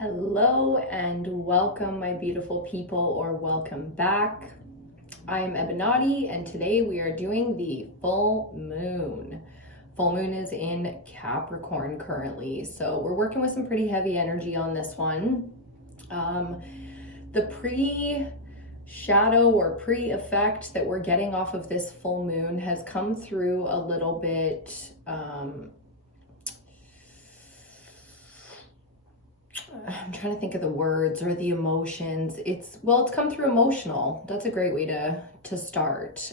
Hello and welcome, my beautiful people, or welcome back. I am Ebonati, and today we are doing the full moon. Full moon is in Capricorn currently, so we're working with some pretty heavy energy on this one. The pre-shadow or pre-effect that we're getting off of this full moon has come through a little bit I'm trying to think of the words or the emotions. It's come through emotional. That's a great way to start.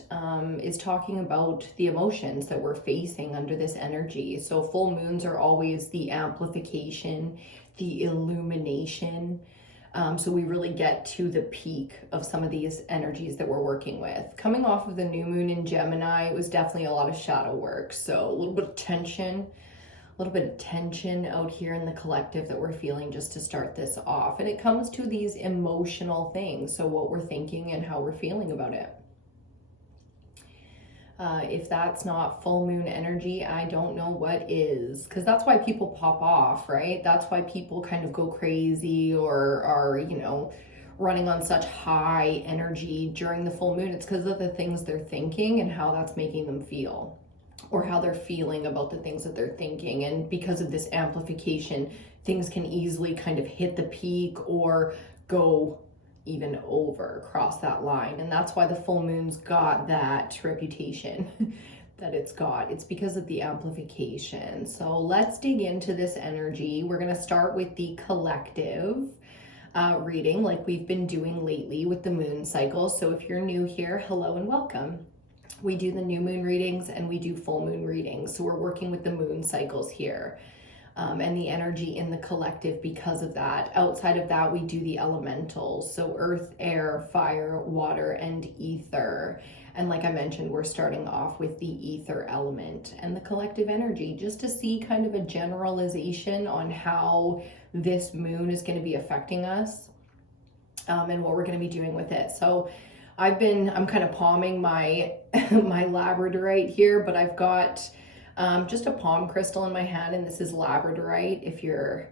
Is talking about the emotions that we're facing under this energy. So full moons are always the amplification, the illumination. So we really get to the peak of some of these energies that we're working with. Coming off of the new moon in Gemini, it was definitely a lot of shadow work. So a little bit of tension out here in the collective that we're feeling just to start this off. And it comes to these emotional things. So what we're thinking and how we're feeling about it. If that's not full moon energy, I don't know what is, because that's why people pop off, right? That's why people kind of go crazy or are, running on such high energy during the full moon. It's because of the things they're thinking and how that's making them feel, or how they're feeling about the things that they're thinking. And because of this amplification, things can easily kind of hit the peak or go even cross that line. And that's why the full moon's got that reputation that it's got. It's because of the amplification. So let's dig into this energy. We're going to start with the collective reading like we've been doing lately with the moon cycle. So if you're new here, hello and welcome. We do the new moon readings and we do full moon readings. So we're working with the moon cycles here and the energy in the collective because of that. Outside of that, we do the elementals. So earth, air, fire, water, and ether. And like I mentioned, we're starting off with the ether element and the collective energy, just to see kind of a generalization on how this moon is going to be affecting us and what we're going to be doing with it. So I'm kind of palming my my labradorite here, but I've got just a palm crystal in my hand, and this is labradorite. If you're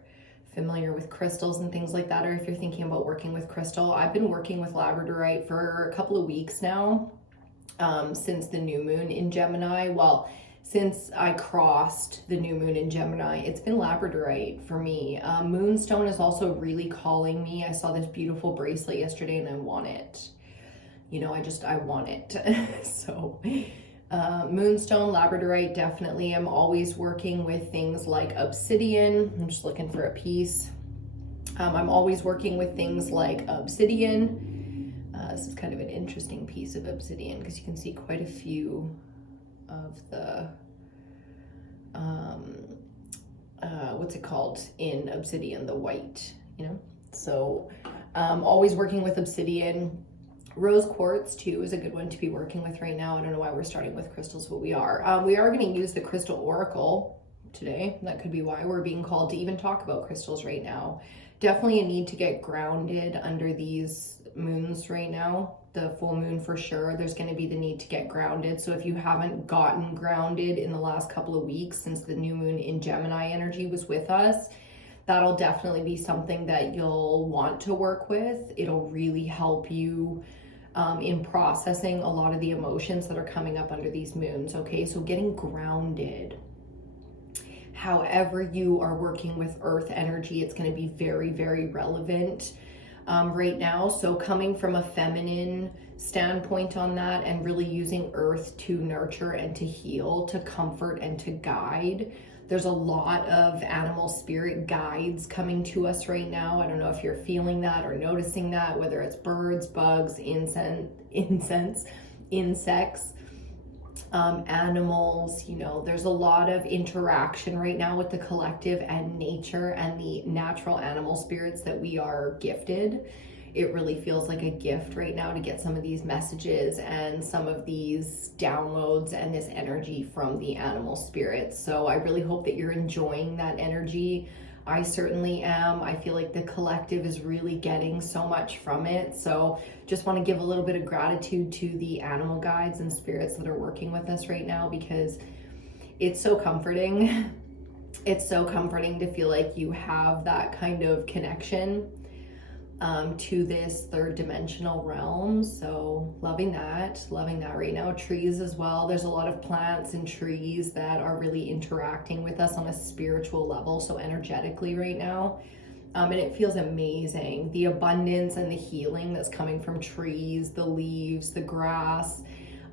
familiar with crystals and things like that, or if you're thinking about working with crystal, I've been working with labradorite for a couple of weeks now, since the new moon in Gemini. Well, since I crossed the new moon in Gemini, it's been labradorite for me. Moonstone is also really calling me. I saw this beautiful bracelet yesterday and I want it. I want it. So moonstone, labradorite, definitely. I'm always working with things like obsidian. I'm just looking for a piece. I'm always working with things like obsidian. This is kind of an interesting piece of obsidian because you can see quite a few of the, what's it called in obsidian, the white, So always working with obsidian. Rose quartz too is a good one to be working with right now. I don't know why we're starting with crystals, but we are. We are going to use the crystal oracle today. That could be why we're being called to even talk about crystals right now. Definitely a need to get grounded under these moons right now. The full moon for sure. There's going to be the need to get grounded. So if you haven't gotten grounded in the last couple of weeks since the new moon in Gemini energy was with us, that'll definitely be something that you'll want to work with. It'll really help you in processing a lot of the emotions that are coming up under these moons. Okay, so getting grounded. However you are working with earth energy, it's going to be very, very relevant right now. So coming from a feminine standpoint on that and really using earth to nurture and to heal, to comfort and to guide. There's a lot of animal spirit guides coming to us right now. I don't know if you're feeling that or noticing that, whether it's birds, bugs, insects, animals, there's a lot of interaction right now with the collective and nature and the natural animal spirits that we are gifted. It really feels like a gift right now to get some of these messages and some of these downloads and this energy from the animal spirits. So I really hope that you're enjoying that energy. I certainly am. I feel like the collective is really getting so much from it. So just want to give a little bit of gratitude to the animal guides and spirits that are working with us right now, because it's so comforting It's so comforting to feel like you have that kind of connection to this third dimensional realm. So loving that right now. Trees as well. There's a lot of plants and trees that are really interacting with us on a spiritual level, so energetically right now. And it feels amazing. The abundance and the healing that's coming from trees, the leaves, the grass,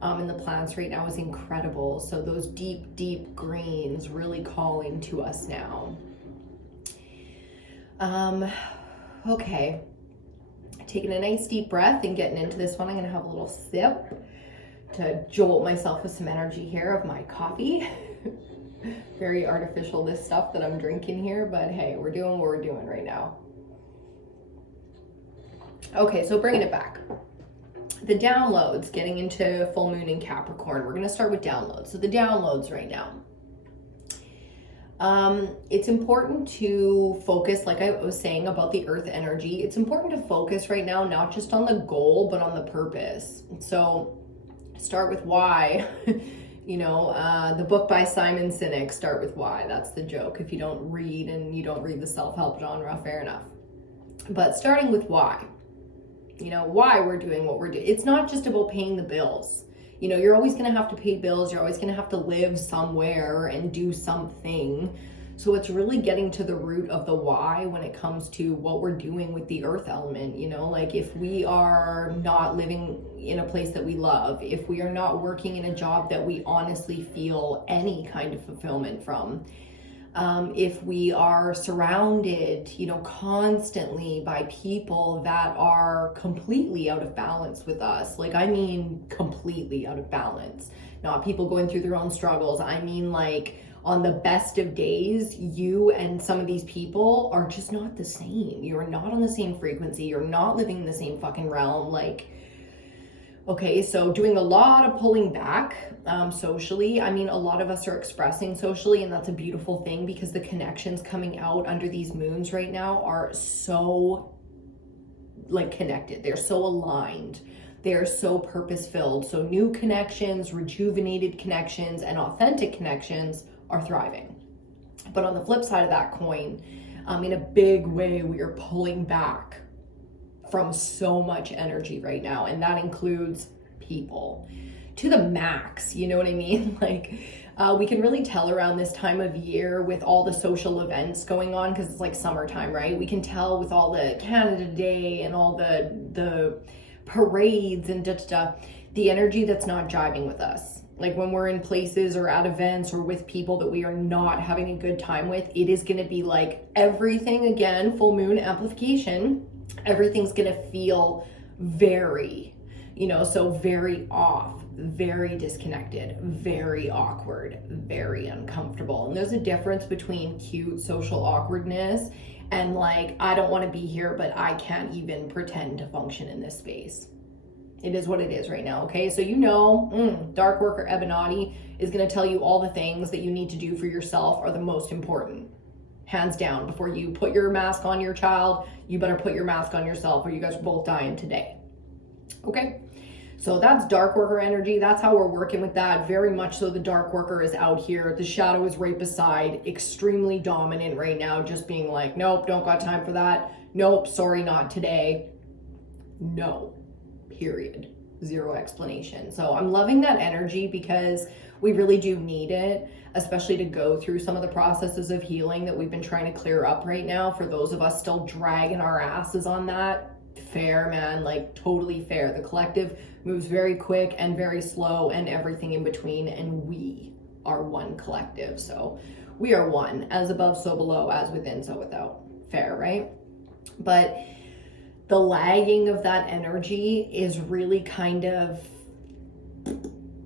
and the plants right now is incredible. So those deep, deep greens really calling to us now. Okay. Taking a nice deep breath and getting into this one. I'm gonna have a little sip to jolt myself with some energy here of my coffee. Very artificial, this stuff that I'm drinking here, but hey, we're doing what we're doing right now. Okay, so bringing it back. The downloads, getting into full moon in Capricorn. We're gonna start with downloads. So the downloads right now. It's important to focus, like I was saying about the earth energy, it's important to focus right now, not just on the goal, but on the purpose. So start with why. You know, the book by Simon Sinek, Start With Why. That's the joke. If you don't read and you don't read the self-help genre, fair enough. But starting with why, you know, why we're doing what we're doing. It's not just about paying the bills. You know, you're always going to have to pay bills. You're always going to have to live somewhere and do something. So it's really getting to the root of the why when it comes to what we're doing with the earth element. You know, like if we are not living in a place that we love, if we are not working in a job that we honestly feel any kind of fulfillment from, if we are surrounded, you know, constantly by people that are completely out of balance with us, like I mean completely out of balance, not people going through their own struggles. I mean, like on the best of days, you and some of these people are just not the same. You're not on the same frequency. You're not living in the same fucking realm. Like, okay, so doing a lot of pulling back socially. I mean, a lot of us are expressing socially, and that's a beautiful thing because the connections coming out under these moons right now are so like connected. They're so aligned. They're so purpose-filled. So new connections, rejuvenated connections, and authentic connections are thriving. But on the flip side of that coin, in a big way, we are pulling back from so much energy right now, and that includes people to the max. You know what I mean? Like we can really tell around this time of year with all the social events going on, because it's like summertime, right? We can tell with all the Canada Day and all the parades and the energy that's not jiving with us. Like when we're in places or at events or with people that we are not having a good time with, it is going to be like everything, again, full moon amplification, everything's going to feel very, you know, so very off, very disconnected, very awkward, very uncomfortable. And there's a difference between cute social awkwardness and like, I don't want to be here, but I can't even pretend to function in this space. It is what it is right now, okay? So you know, dark worker Ebonati is going to tell you all the things that you need to do for yourself are the most important. Hands down. Before you put your mask on your child, you better put your mask on yourself or you guys are both dying today. Okay? So that's dark worker energy. That's how we're working with that. Very much so the dark worker is out here. The shadow is right beside, extremely dominant right now, just being like, nope, don't got time for that. Nope, sorry, not today. No. Period. Zero explanation. So I'm loving that energy because we really do need it, especially to go through some of the processes of healing that we've been trying to clear up right now. For those of us still dragging our asses on that, fair, man, like totally fair. The collective moves very quick and very slow and everything in between, and we are one collective. So we are one, as above, so below, as within, so without. Fair, right? But the lagging of that energy is really kind of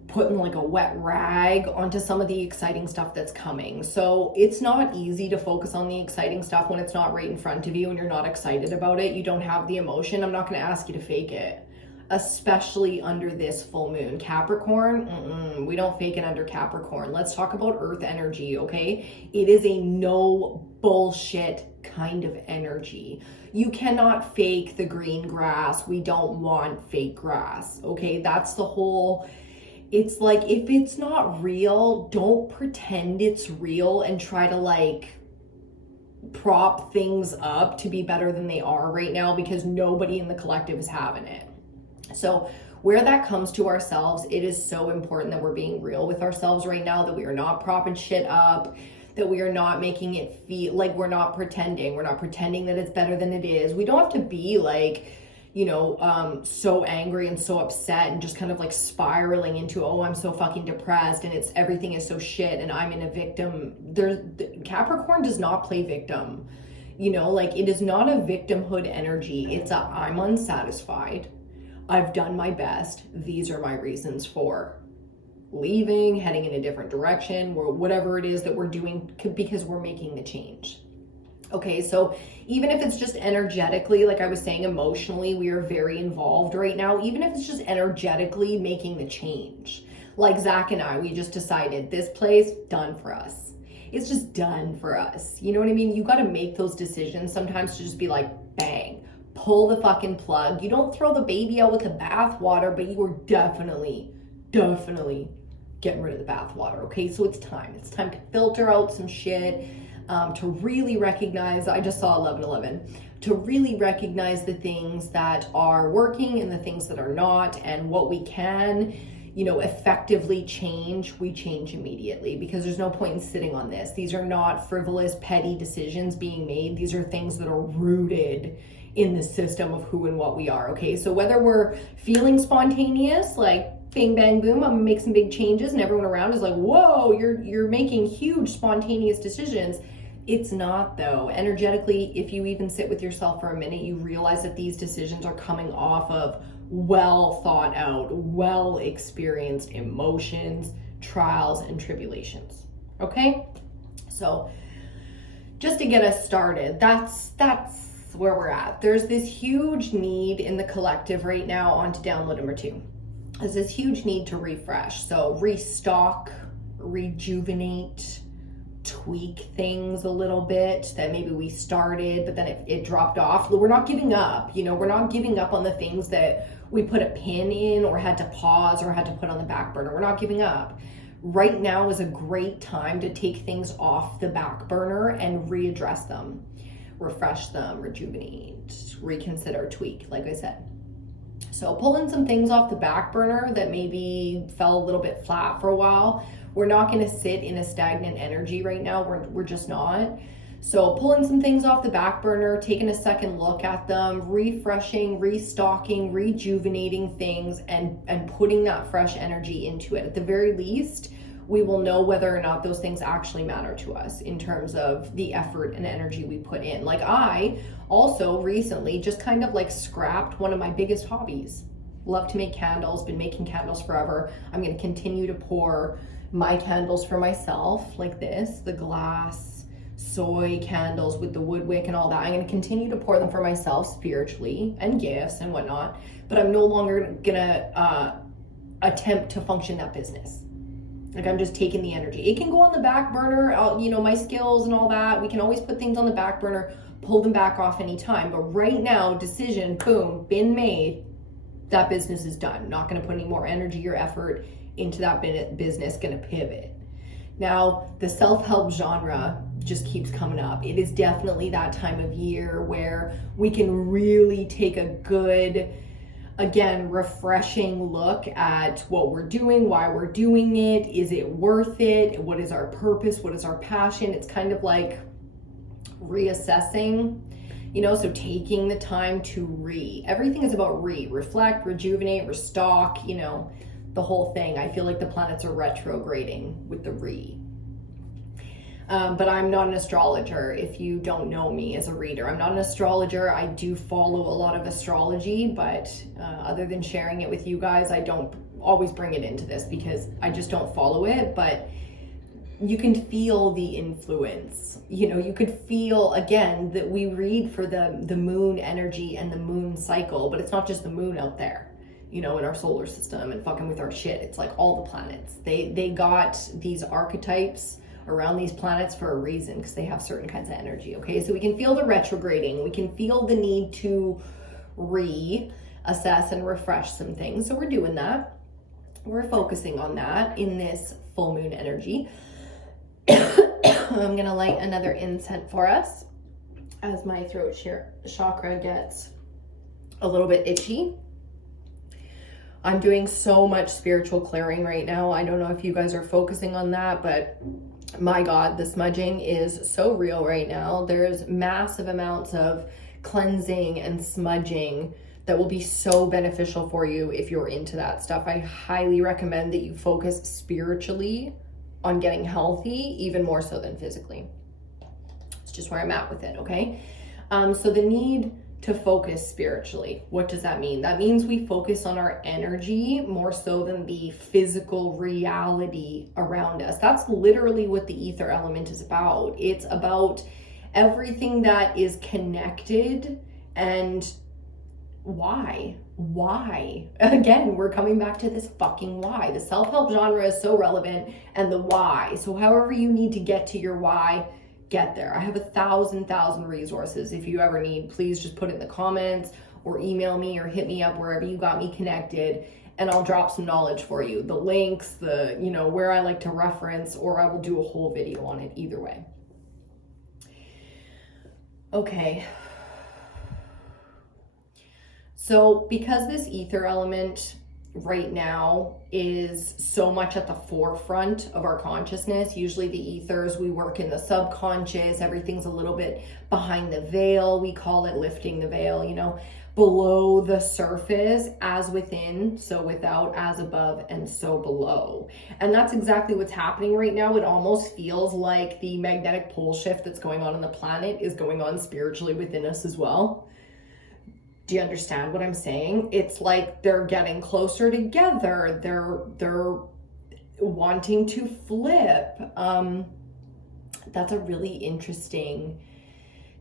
putting like a wet rag onto some of the exciting stuff that's coming. So it's not easy to focus on the exciting stuff when it's not right in front of you and you're not excited about it. You don't have the emotion. I'm not going to ask you to fake it, especially under this full moon. Capricorn, we don't fake it under Capricorn. Let's talk about earth energy, okay? It is a no bullshit kind of energy. You cannot fake the green grass. We don't want fake grass, okay? That's the whole it's like, if it's not real, don't pretend it's real and try to like prop things up to be better than they are right now, because nobody in the collective is having it. So where that comes to ourselves, it is so important that we're being real with ourselves right now, that we are not propping shit up, that we are not making it feel like, we're not pretending that it's better than it is. We don't have to be like, you know, so angry and so upset and just kind of like spiraling into, oh, I'm so fucking depressed and it's, everything is so shit and I'm in a victim. Capricorn does not play victim, you know, like it is not a victimhood energy. It's a, I'm unsatisfied, I've done my best, these are my reasons for leaving, heading in a different direction, or whatever it is that we're doing, because we're making the change. Okay, so even if it's just energetically, like I was saying, emotionally, we are very involved right now. Even if it's just energetically making the change. Like Zach and I, we just decided this place, done for us. It's just done for us. You know what I mean? You got to make those decisions sometimes to just be like, bang, pull the fucking plug. You don't throw the baby out with the bathwater, but you are definitely getting rid of the bathwater. Okay, so it's time to filter out some shit. To really recognize, I just saw 1111, to really recognize the things that are working and the things that are not, and what we can, you know, effectively change, we change immediately, because there's no point in sitting on this. These are not frivolous, petty decisions being made. These are things that are rooted in the system of who and what we are, okay? So whether we're feeling spontaneous, like bang, bang, boom, I'm gonna make some big changes, and everyone around is like, whoa, you're making huge spontaneous decisions. It's not, though. Energetically, if you even sit with yourself for a minute, you realize that these decisions are coming off of well thought out, well experienced emotions, trials, and tribulations. Okay? So just to get us started, that's where we're at. There's this huge need in the collective right now, on to download number 2. There's this huge need to refresh. So restock, rejuvenate, tweak things a little bit that maybe we started, but then it dropped off. We're not giving up, you know, we're not giving up on the things that we put a pin in or had to pause or had to put on the back burner. We're not giving up. Right now is a great time to take things off the back burner and readdress them, refresh them, rejuvenate, reconsider, tweak, like I said. So pulling some things off the back burner that maybe fell a little bit flat for a while. We're not going to sit in a stagnant energy right now. We're just not. So pulling some things off the back burner, taking a second look at them, refreshing, restocking, rejuvenating things, and putting that fresh energy into it. At the very least, we will know whether or not those things actually matter to us in terms of the effort and energy we put in. Like I also recently just kind of like scrapped one of my biggest hobbies. Love to make candles, been making candles forever. I'm going to continue to pour my candles for myself, like this, the glass soy candles with the wood wick and all that. I'm going to continue to pour them for myself spiritually and gifts and whatnot, but I'm no longer going to attempt to function that business. Like I'm just taking the energy. It can go on the back burner, you know, my skills and all that. We can always put things on the back burner, pull them back off anytime. But right now, decision, boom, been made. That business is done. Not going to put any more energy or effort into that business, going to pivot. Now, the self-help genre just keeps coming up. It is definitely that time of year where we can really take a good, again, refreshing look at what we're doing, why we're doing it, is it worth it, what is our purpose, what is our passion. It's kind of like reassessing, you know, so taking the time to everything is about reflect, rejuvenate, restock, you know, the whole thing. I feel like the planets are retrograding with the but I'm not an astrologer. If you don't know me as a reader, I'm not an astrologer. I do follow a lot of astrology, but other than sharing it with you guys, I don't always bring it into this because I just don't follow it. But you can feel the influence. You know, you could feel, again, that we read for the moon energy and the moon cycle, but it's not just the moon out there, you know, in our solar system and fucking with our shit. It's like all the planets. They got these archetypes around these planets for a reason, because they have certain kinds of energy. Okay, so we can feel the retrograding. We can feel the need to reassess and refresh some things. So we're doing that. we're focusing on that in this full moon energy. I'm gonna light another incense for us as my throat chakra gets a little bit itchy. I'm doing so much spiritual clearing right now. I don't know if you guys are focusing on that, but my God, the smudging is so real right now. There's massive amounts of cleansing and smudging that will be so beneficial for you if you're into that stuff. I highly recommend that you focus spiritually on getting healthy, even more so than physically. It's just where I'm at with it, okay? So the need to focus spiritually, what does that mean? That means we focus on our energy more so than the physical reality around us. That's literally what the ether element is about. It's about everything that is connected. And why? Again, we're coming back to this fucking why. The self-help genre is so relevant, and the why. So however you need to get to your why, get there. I have 1,000 resources. If you ever need, please just put it in the comments or email me or hit me up wherever you got me connected, and I'll drop some knowledge for you. The links, the, you know, where I like to reference, or I will do a whole video on it either way. Okay. So because this ether element right now is so much at the forefront of our consciousness, usually the ethers, we work in the subconscious, everything's a little bit behind the veil, we call it lifting the veil, you know, below the surface, as within, so without, as above, and so below. And that's exactly what's happening right now. It almost feels like the magnetic pole shift that's going on the planet is going on spiritually within us as well. Do you understand what I'm saying? It's like they're getting closer together. They're wanting to flip. That's a really interesting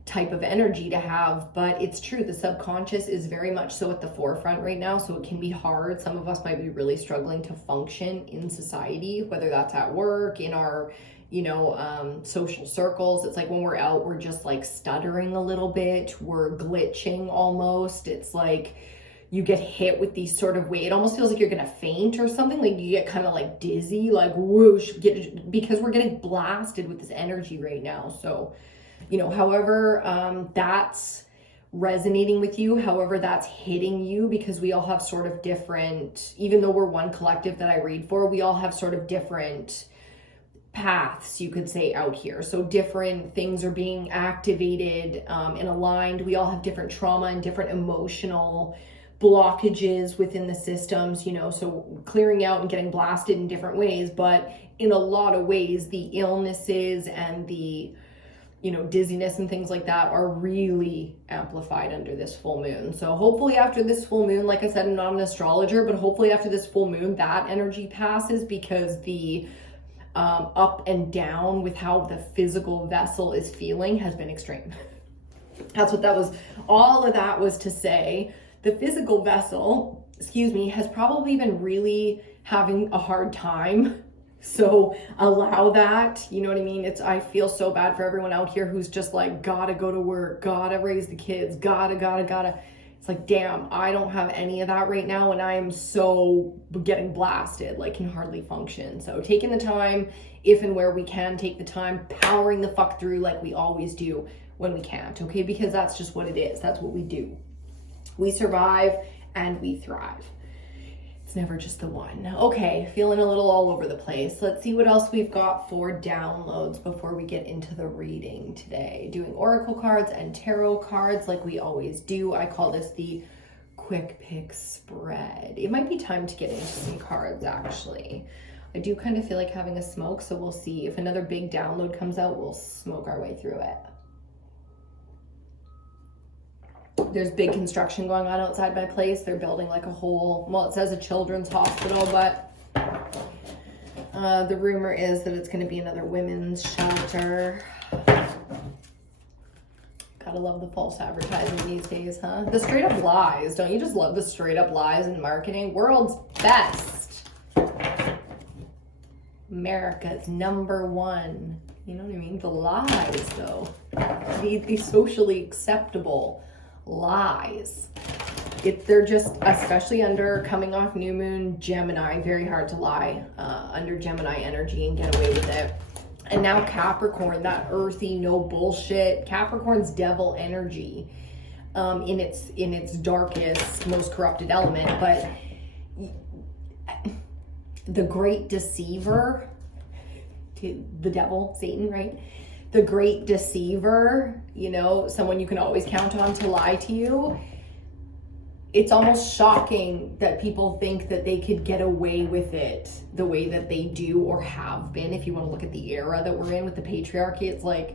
type of energy to have, but it's true. The subconscious is very much so at the forefront right now. So it can be hard. Some of us might be really struggling to function in society, whether that's at work, in our, you know, social circles. It's like when we're out, we're just like stuttering a little bit. We're glitching almost. It's like you get hit with these sort of it almost feels like you're gonna faint or something. Like you get kind of like dizzy, like whoosh, because we're getting blasted with this energy right now. So, you know, however that's resonating with you, however that's hitting you, because we all have sort of different, even though we're one collective that I read for, we all have sort of different paths, you could say, out here. So different things are being activated and aligned. We all have different trauma and different emotional blockages within the systems, you know, so clearing out and getting blasted in different ways. But in a lot of ways, the illnesses and the, you know, dizziness and things like that are really amplified under this full moon. So hopefully after this full moon, like I said, I'm not an astrologer, but hopefully after this full moon, that energy passes, because the up and down with how the physical vessel is feeling has been extreme. That's what that was. All of that was to say the physical vessel, has probably been really having a hard time. So allow that, you know what I mean? I feel so bad for everyone out here who's just like, gotta go to work, gotta raise the kids, gotta. It's like, damn, I don't have any of that right now, and I am so getting blasted, like can hardly function. So taking the time, if and where we can, take the time, powering the fuck through like we always do when we can't, okay? Because that's just what it is. That's what we do. We survive and we thrive. It's never just the one. Okay, feeling a little all over the place. Let's see what else we've got for downloads before we get into the reading today. Doing oracle cards and tarot cards like we always do. I call this the quick pick spread. It might be time to get into some cards, actually. I do kind of feel like having a smoke, so we'll see. If another big download comes out, we'll smoke our way through it. There's big construction going on outside my place. They're building like a whole, well, it says a children's hospital, but the rumor is that it's going to be another women's shelter. Gotta love the false advertising these days, huh? The straight up lies. Don't you just love the straight up lies in marketing? World's best. America's #1. You know what I mean? The lies, though. The socially acceptable lies. they're just, especially under coming off new moon, Gemini, very hard to lie under Gemini energy and get away with it. And now Capricorn, that earthy, no bullshit. Capricorn's devil energy in its darkest, most corrupted element. But the great deceiver, the devil, Satan, right? The great deceiver, you know, someone you can always count on to lie to you. It's almost shocking that people think that they could get away with it the way that they do or have been. If you want to look at the era that we're in with the patriarchy, it's like,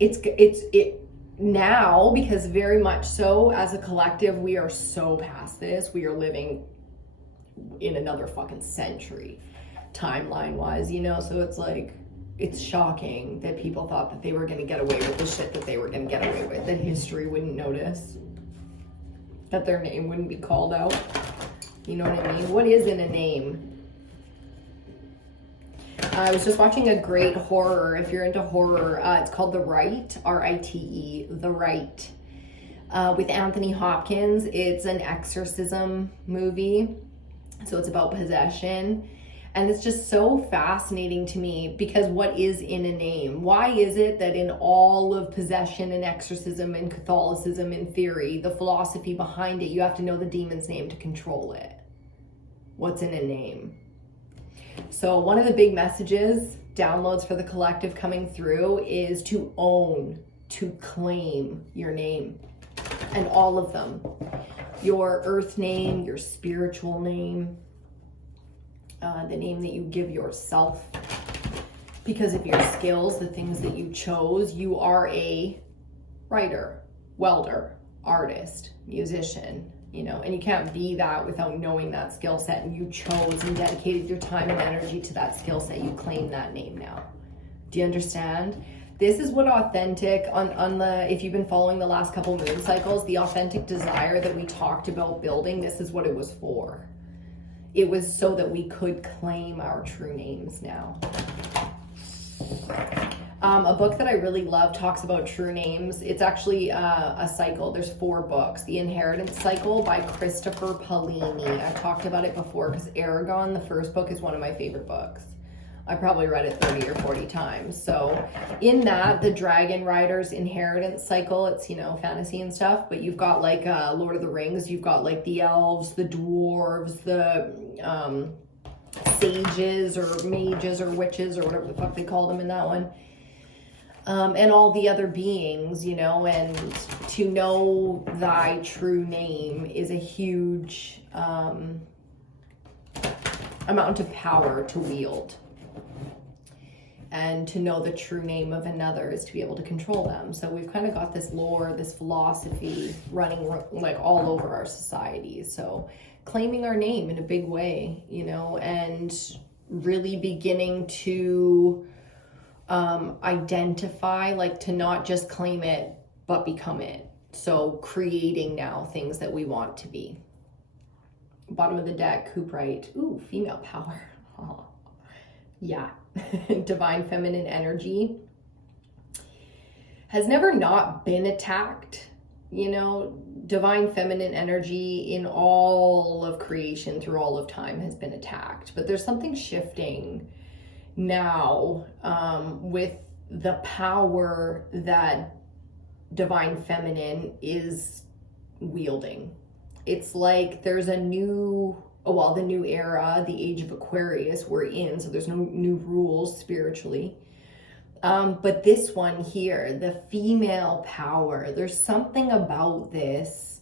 it now, because very much so as a collective, we are so past this. We are living in another fucking century, timeline wise, you know? So it's like, it's shocking that people thought that they were going to get away with the shit that they were going to get away with, that history wouldn't notice, that their name wouldn't be called out. You know what I mean? What is in a name? I was just watching a great horror. If you're into horror, it's called The Rite, R-I-T-E, The Rite, with Anthony Hopkins. It's an exorcism movie, so it's about possession. And it's just so fascinating to me because what is in a name? Why is it that in all of possession and exorcism and Catholicism in theory, the philosophy behind it, you have to know the demon's name to control it? What's in a name? So one of the big messages, downloads for the collective coming through, is to own, to claim your name, and all of them. Your earth name, your spiritual name, the name that you give yourself. Because of your skills, the things that you chose, you are a writer, welder, artist, musician, you know, and you can't be that without knowing that skill set, and you chose and dedicated your time and energy to that skill set. You claim that name now. Do you understand? This is what authentic, on the, if you've been following the last couple moon cycles, the authentic desire that we talked about building, this is what it was for. It was so that we could claim our true names now. A book that I really love talks about true names. It's actually a cycle. There's 4 books. The Inheritance Cycle by Christopher Paolini. I've talked about it before because Aragon, the first book, is one of my favorite books. I probably read it 30 or 40 times. So in that, the Dragon Rider's Inheritance Cycle, it's, you know, fantasy and stuff, but you've got like Lord of the Rings, you've got like the elves, the dwarves, the sages or mages or witches or whatever the fuck they call them in that one. And all the other beings, you know, and to know thy true name is a huge amount of power to wield. And to know the true name of another is to be able to control them. So we've kind of got this lore, this philosophy running like all over our society. So claiming our name in a big way, you know, and really beginning to identify, like to not just claim it, but become it. So creating now things that we want to be. Bottom of the deck, Cuprite. Ooh, female power. Oh. Yeah. Divine feminine energy has never not been attacked. You know, divine feminine energy in all of creation through all of time has been attacked. But there's something shifting now with the power that divine feminine is wielding. It's like there's a new, well, the new era, the age of Aquarius we're in, so there's no new rules spiritually. But this one here, the female power, there's something about this.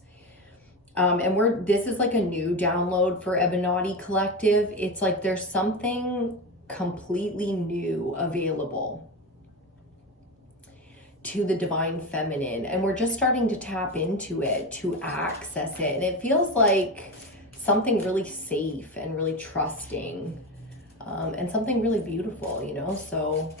And this is like a new download for Ebonati Collective. It's like there's something completely new available to the divine feminine. And we're just starting to tap into it, to access it. And it feels like something really safe and really trusting, and something really beautiful, you know? So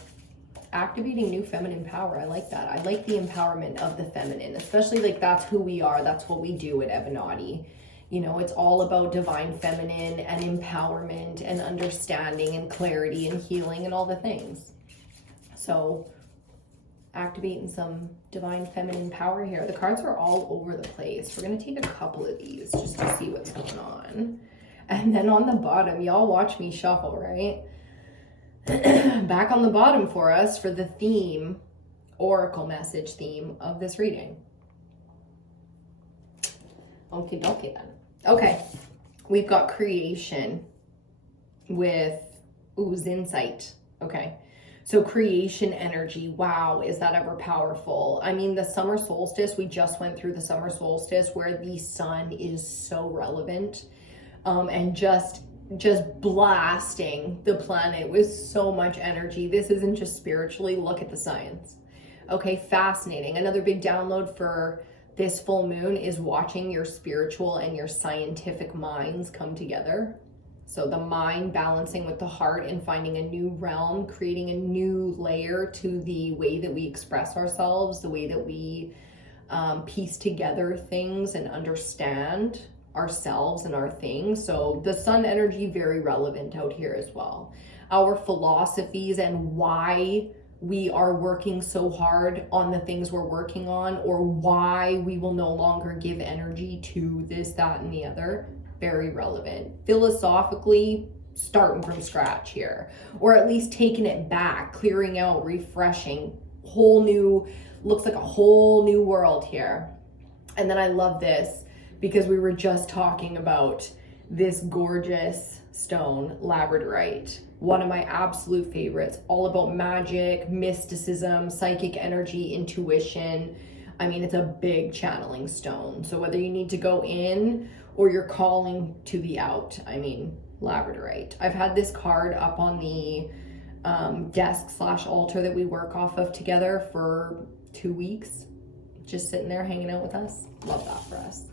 activating new feminine power, I like that. I like the empowerment of the feminine, especially like that's who we are. That's what we do at Ebonati. You know, it's all about divine feminine and empowerment and understanding and clarity and healing and all the things. So activating some divine feminine power here. The cards are all over the place. We're going to take a couple of these just to see what's going on. And then on the bottom, y'all watch me shuffle, right? Back on the bottom for us for the theme, oracle message theme of this reading. Okay, then. Okay, we've got creation with, insight. Okay, so creation energy. Wow, is that ever powerful? I mean, the summer solstice, we just went through the summer solstice where the sun is so relevant, and just blasting the planet with so much energy. This isn't just spiritually, look at the science. Okay, fascinating. Another big download for this full moon is watching your spiritual and your scientific minds come together. So the mind balancing with the heart and finding a new realm, creating a new layer to the way that we express ourselves, the way that we piece together things and understand ourselves and our things. So the sun energy, very relevant out here as well. Our philosophies and why we are working so hard on the things we're working on, or why we will no longer give energy to this, that, and the other, very relevant. Philosophically, starting from scratch here, or at least taking it back, clearing out, refreshing, whole new, looks like a whole new world here. And then I love this because we were just talking about this gorgeous stone, labradorite, one of my absolute favorites, all about magic, mysticism, psychic energy, intuition. I mean, it's a big channeling stone. So whether you need to go in or you're calling to the out, I mean, labradorite. I've had this card up on the desk/altar that we work off of together for 2 weeks, just sitting there hanging out with us. Love that for us.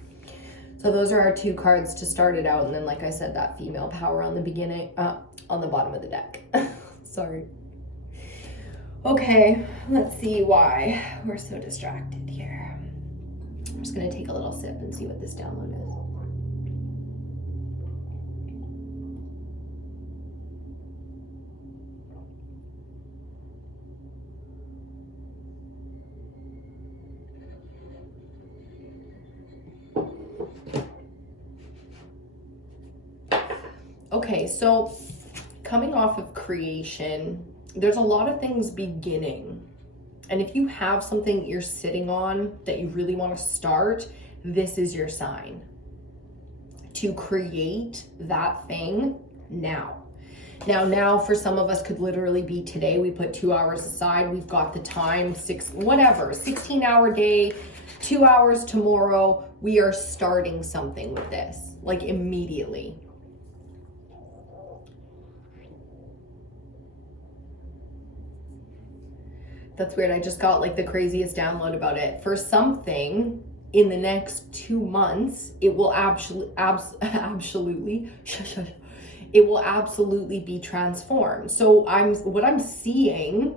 So those are our 2 cards to start it out. And then, like I said, that female power on the beginning, on the bottom of the deck. Sorry. Okay, let's see why we're so distracted here. I'm just gonna take a little sip and see what this download is. Okay, so coming off of creation, there's a lot of things beginning. And if you have something you're sitting on that you really want to start, this is your sign to create that thing now. Now for some of us could literally be today. We put 2 hours aside. We've got the time, 16-hour day, 2 hours tomorrow. We are starting something with this, like immediately. That's weird. I just got like the craziest download about it. For something in the next 2 months, it will absolutely be transformed. So what I'm seeing,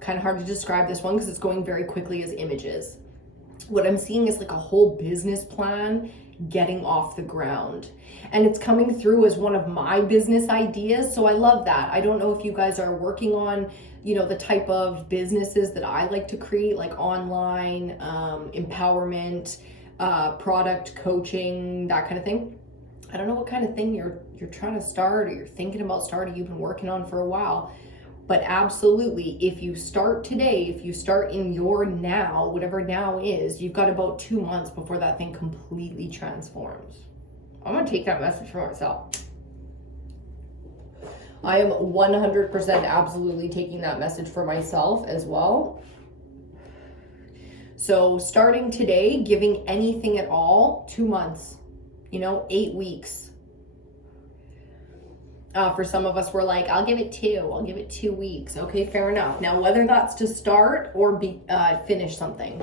kind of hard to describe this one because it's going very quickly as images. What I'm seeing is like a whole business plan getting off the ground, and it's coming through as one of my business ideas. So I love that. I don't know if you guys are working on, the type of businesses that I like to create, like online empowerment, product coaching, that kind of thing. I don't know what kind of thing you're trying to start or you're thinking about starting, you've been working on for a while. But absolutely, if you start today, if you start in your now, whatever now is, you've got about 2 months before that thing completely transforms. I'm gonna take that message for myself. I am 100% absolutely taking that message for myself as well. So starting today, giving anything at all, 2 months, 8 weeks. For some of us, we're like, I'll give it 2 weeks. Okay, fair enough. Now, whether that's to start or finish something.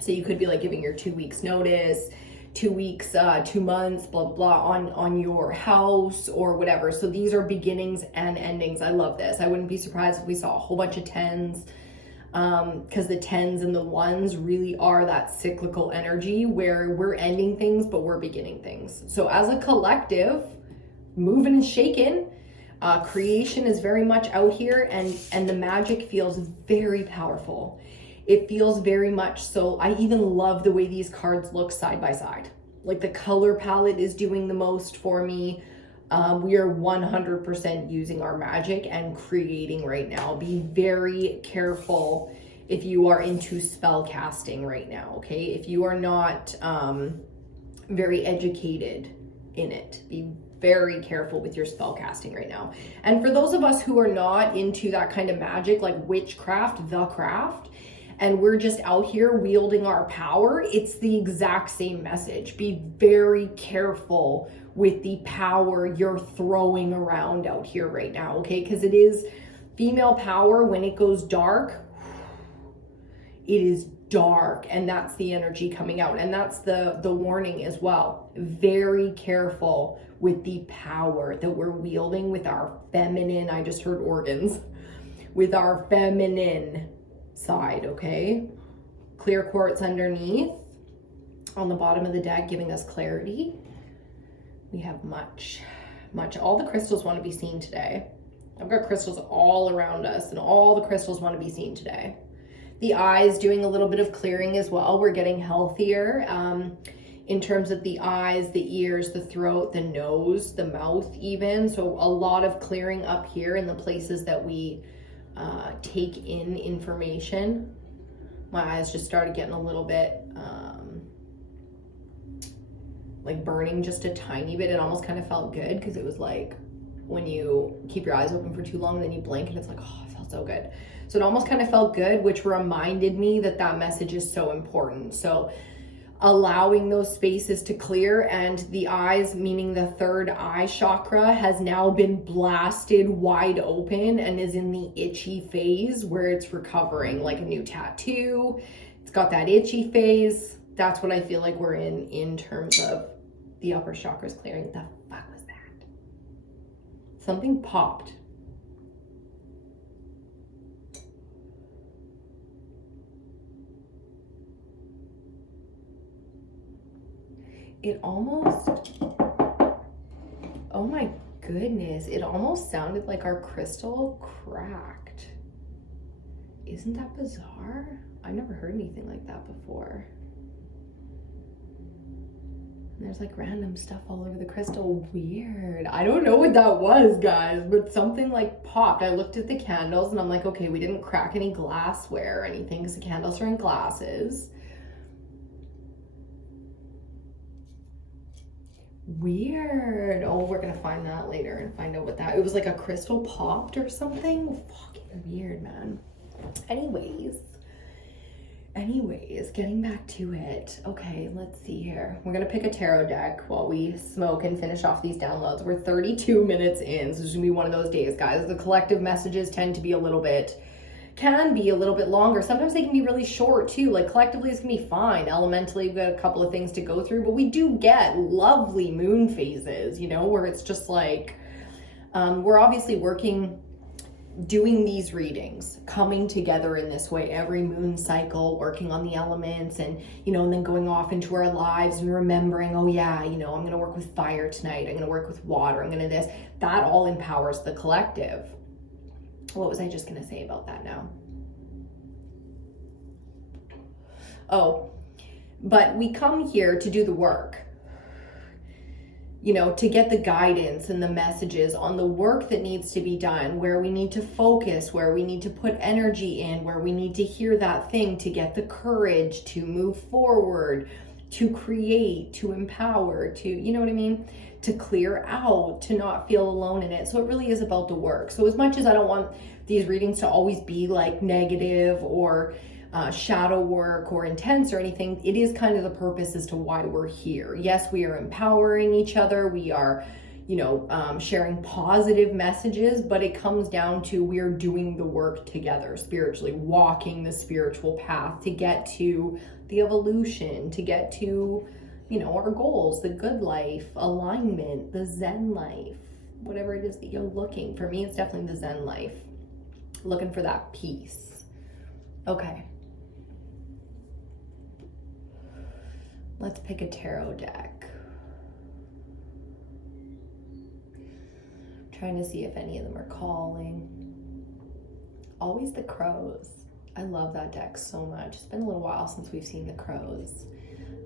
So you could be like giving your 2 weeks notice, 2 weeks, 2 months, blah, blah, on your house or whatever. So these are beginnings and endings. I love this. I wouldn't be surprised if we saw a whole bunch of 10s, because the 10s and the 1s really are that cyclical energy where we're ending things, but we're beginning things. So as a collective, moving and shaking, creation is very much out here, and the magic feels very powerful. It feels very much so. I even love the way these cards look side by side. Like the color palette is doing the most for me. We are 100% using our magic and creating right now. Be very careful if you are into spell casting right now, okay? If you are not very educated in it, be very careful with your spell casting right now. And for those of us who are not into that kind of magic, like witchcraft, the craft, and we're just out here wielding our power, it's the exact same message. Be very careful with the power you're throwing around out here right now, okay? Because it is female power. When it goes dark, it is dark, and that's the energy coming out, and that's the warning as well. Very careful with the power that we're wielding with our feminine, I just heard organs, with our feminine side, okay? Clear quartz underneath on the bottom of the deck, giving us clarity. We have much. All the crystals want to be seen today. I've got crystals all around us, and all the crystals want to be seen today. The eyes doing a little bit of clearing as well. We're getting healthier in terms of the eyes, the ears, the throat, the nose, the mouth even. So a lot of clearing up here in the places that we take in information. My eyes just started getting a little bit like burning just a tiny bit. It almost kind of felt good because it was like when you keep your eyes open for too long and then you blink and it's like, oh, it felt so good. So it almost kind of felt good, which reminded me that that message is so important. So allowing those spaces to clear, and the eyes, meaning the third eye chakra, has now been blasted wide open and is in the itchy phase where it's recovering like a new tattoo. It's got that itchy phase. That's what I feel like we're in terms of the upper chakras clearing. The fuck was that? Something popped. It almost, oh my goodness, it almost sounded like our crystal cracked. Isn't that bizarre? I've never heard anything like that before. And there's like random stuff all over the crystal. Weird. I don't know what that was, guys, but something like popped. I looked at the candles and I'm like, okay, we didn't crack any glassware or anything because the candles are in glasses. Weird. Oh, we're gonna find that later and find out what that, it was like a crystal popped or something. Fucking weird, man. Anyways, getting back to it. Okay, let's see here. We're gonna pick a tarot deck while we smoke and finish off these downloads. We're 32 minutes in, so this is gonna be one of those days, guys. The collective messages tend to be a little bit longer. Sometimes they can be really short too. Like collectively it's gonna be fine. Elementally, we've got a couple of things to go through, but we do get lovely moon phases, you know, where it's just like, we're obviously doing these readings, coming together in this way every moon cycle, working on the elements, and you know, and then going off into our lives and remembering, oh yeah, you know, I'm gonna work with fire tonight, I'm gonna work with water, I'm gonna this. That all empowers the collective. What was I just gonna say about that now? Oh, but we come here to do the work, you know, to get the guidance and the messages on the work that needs to be done, where we need to focus, where we need to put energy in, where we need to hear that thing to get the courage to move forward, to create, to empower, to, you know what I mean? To clear out, to not feel alone in it. So it really is about the work. So as much as I don't want these readings to always be like negative or shadow work or intense or anything, it is kind of the purpose as to why we're here. Yes, we are empowering each other. We are, you know, sharing positive messages, but it comes down to we're doing the work together spiritually, walking the spiritual path to get to the evolution, to get to, you know, our goals, the good life, alignment, the Zen life, whatever it is that you're looking. For me, it's definitely the Zen life, looking for that peace. Okay. Let's pick a tarot deck. Trying to see if any of them are calling. Always the crows. I love that deck so much. It's been a little while since we've seen the crows.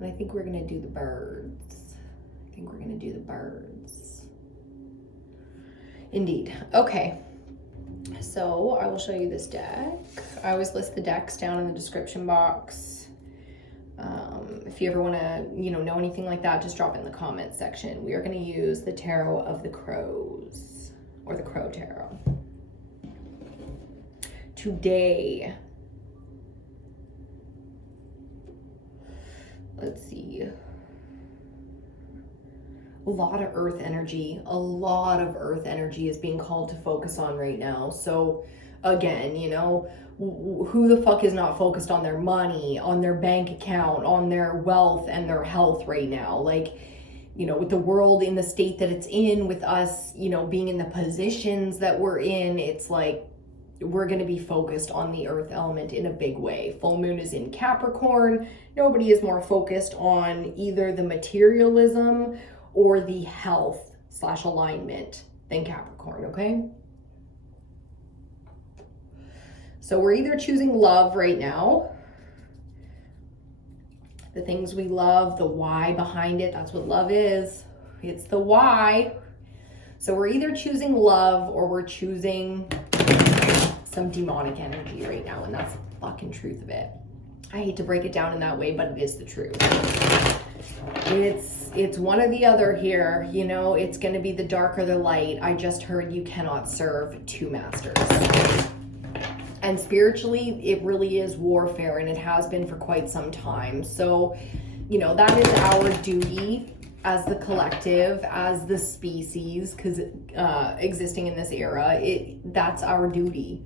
And I think we're gonna do the birds. I think we're gonna do the birds. Indeed. Okay. So I will show you this deck. I always list the decks down in the description box. If you ever want to, know anything like that, just drop it in the comments section. We are going to use the Tarot of the Crows, or the Crow Tarot. Today, let's see. A lot of earth energy. A lot of earth energy is being called to focus on right now. So again, who the fuck is not focused on their money, on their bank account, on their wealth and their health right now? Like, with the world in the state that it's in, with us, being in the positions that we're in, it's like we're going to be focused on the earth element in a big way. Full moon is in Capricorn. Nobody is more focused on either the materialism or the health/alignment than Capricorn, okay? So we're either choosing love right now, the things we love, the why behind it. That's what love is. It's the why. So we're either choosing love or we're choosing some demonic energy right now, and that's the fucking truth of it. I hate to break it down in that way, but it is the truth. It's one or the other here. It's going to be the dark or the light. I just heard you cannot serve two masters. And spiritually, it really is warfare, and it has been for quite some time. So, that is our duty as the collective, as the species, because existing in this era, that's our duty,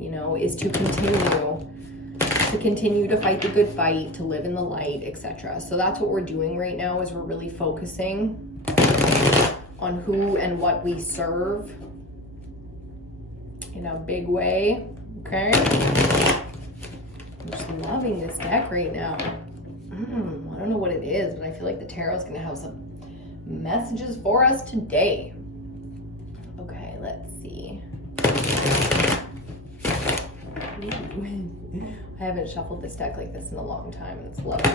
is to continue to fight the good fight, to live in the light, etc. So that's what we're doing right now, is we're really focusing on who and what we serve in a big way. Okay, I'm just loving this deck right now. I don't know what it is, but I feel like the tarot is going to have some messages for us today. Okay, let's see. I haven't shuffled this deck like this in a long time, and it's lovely.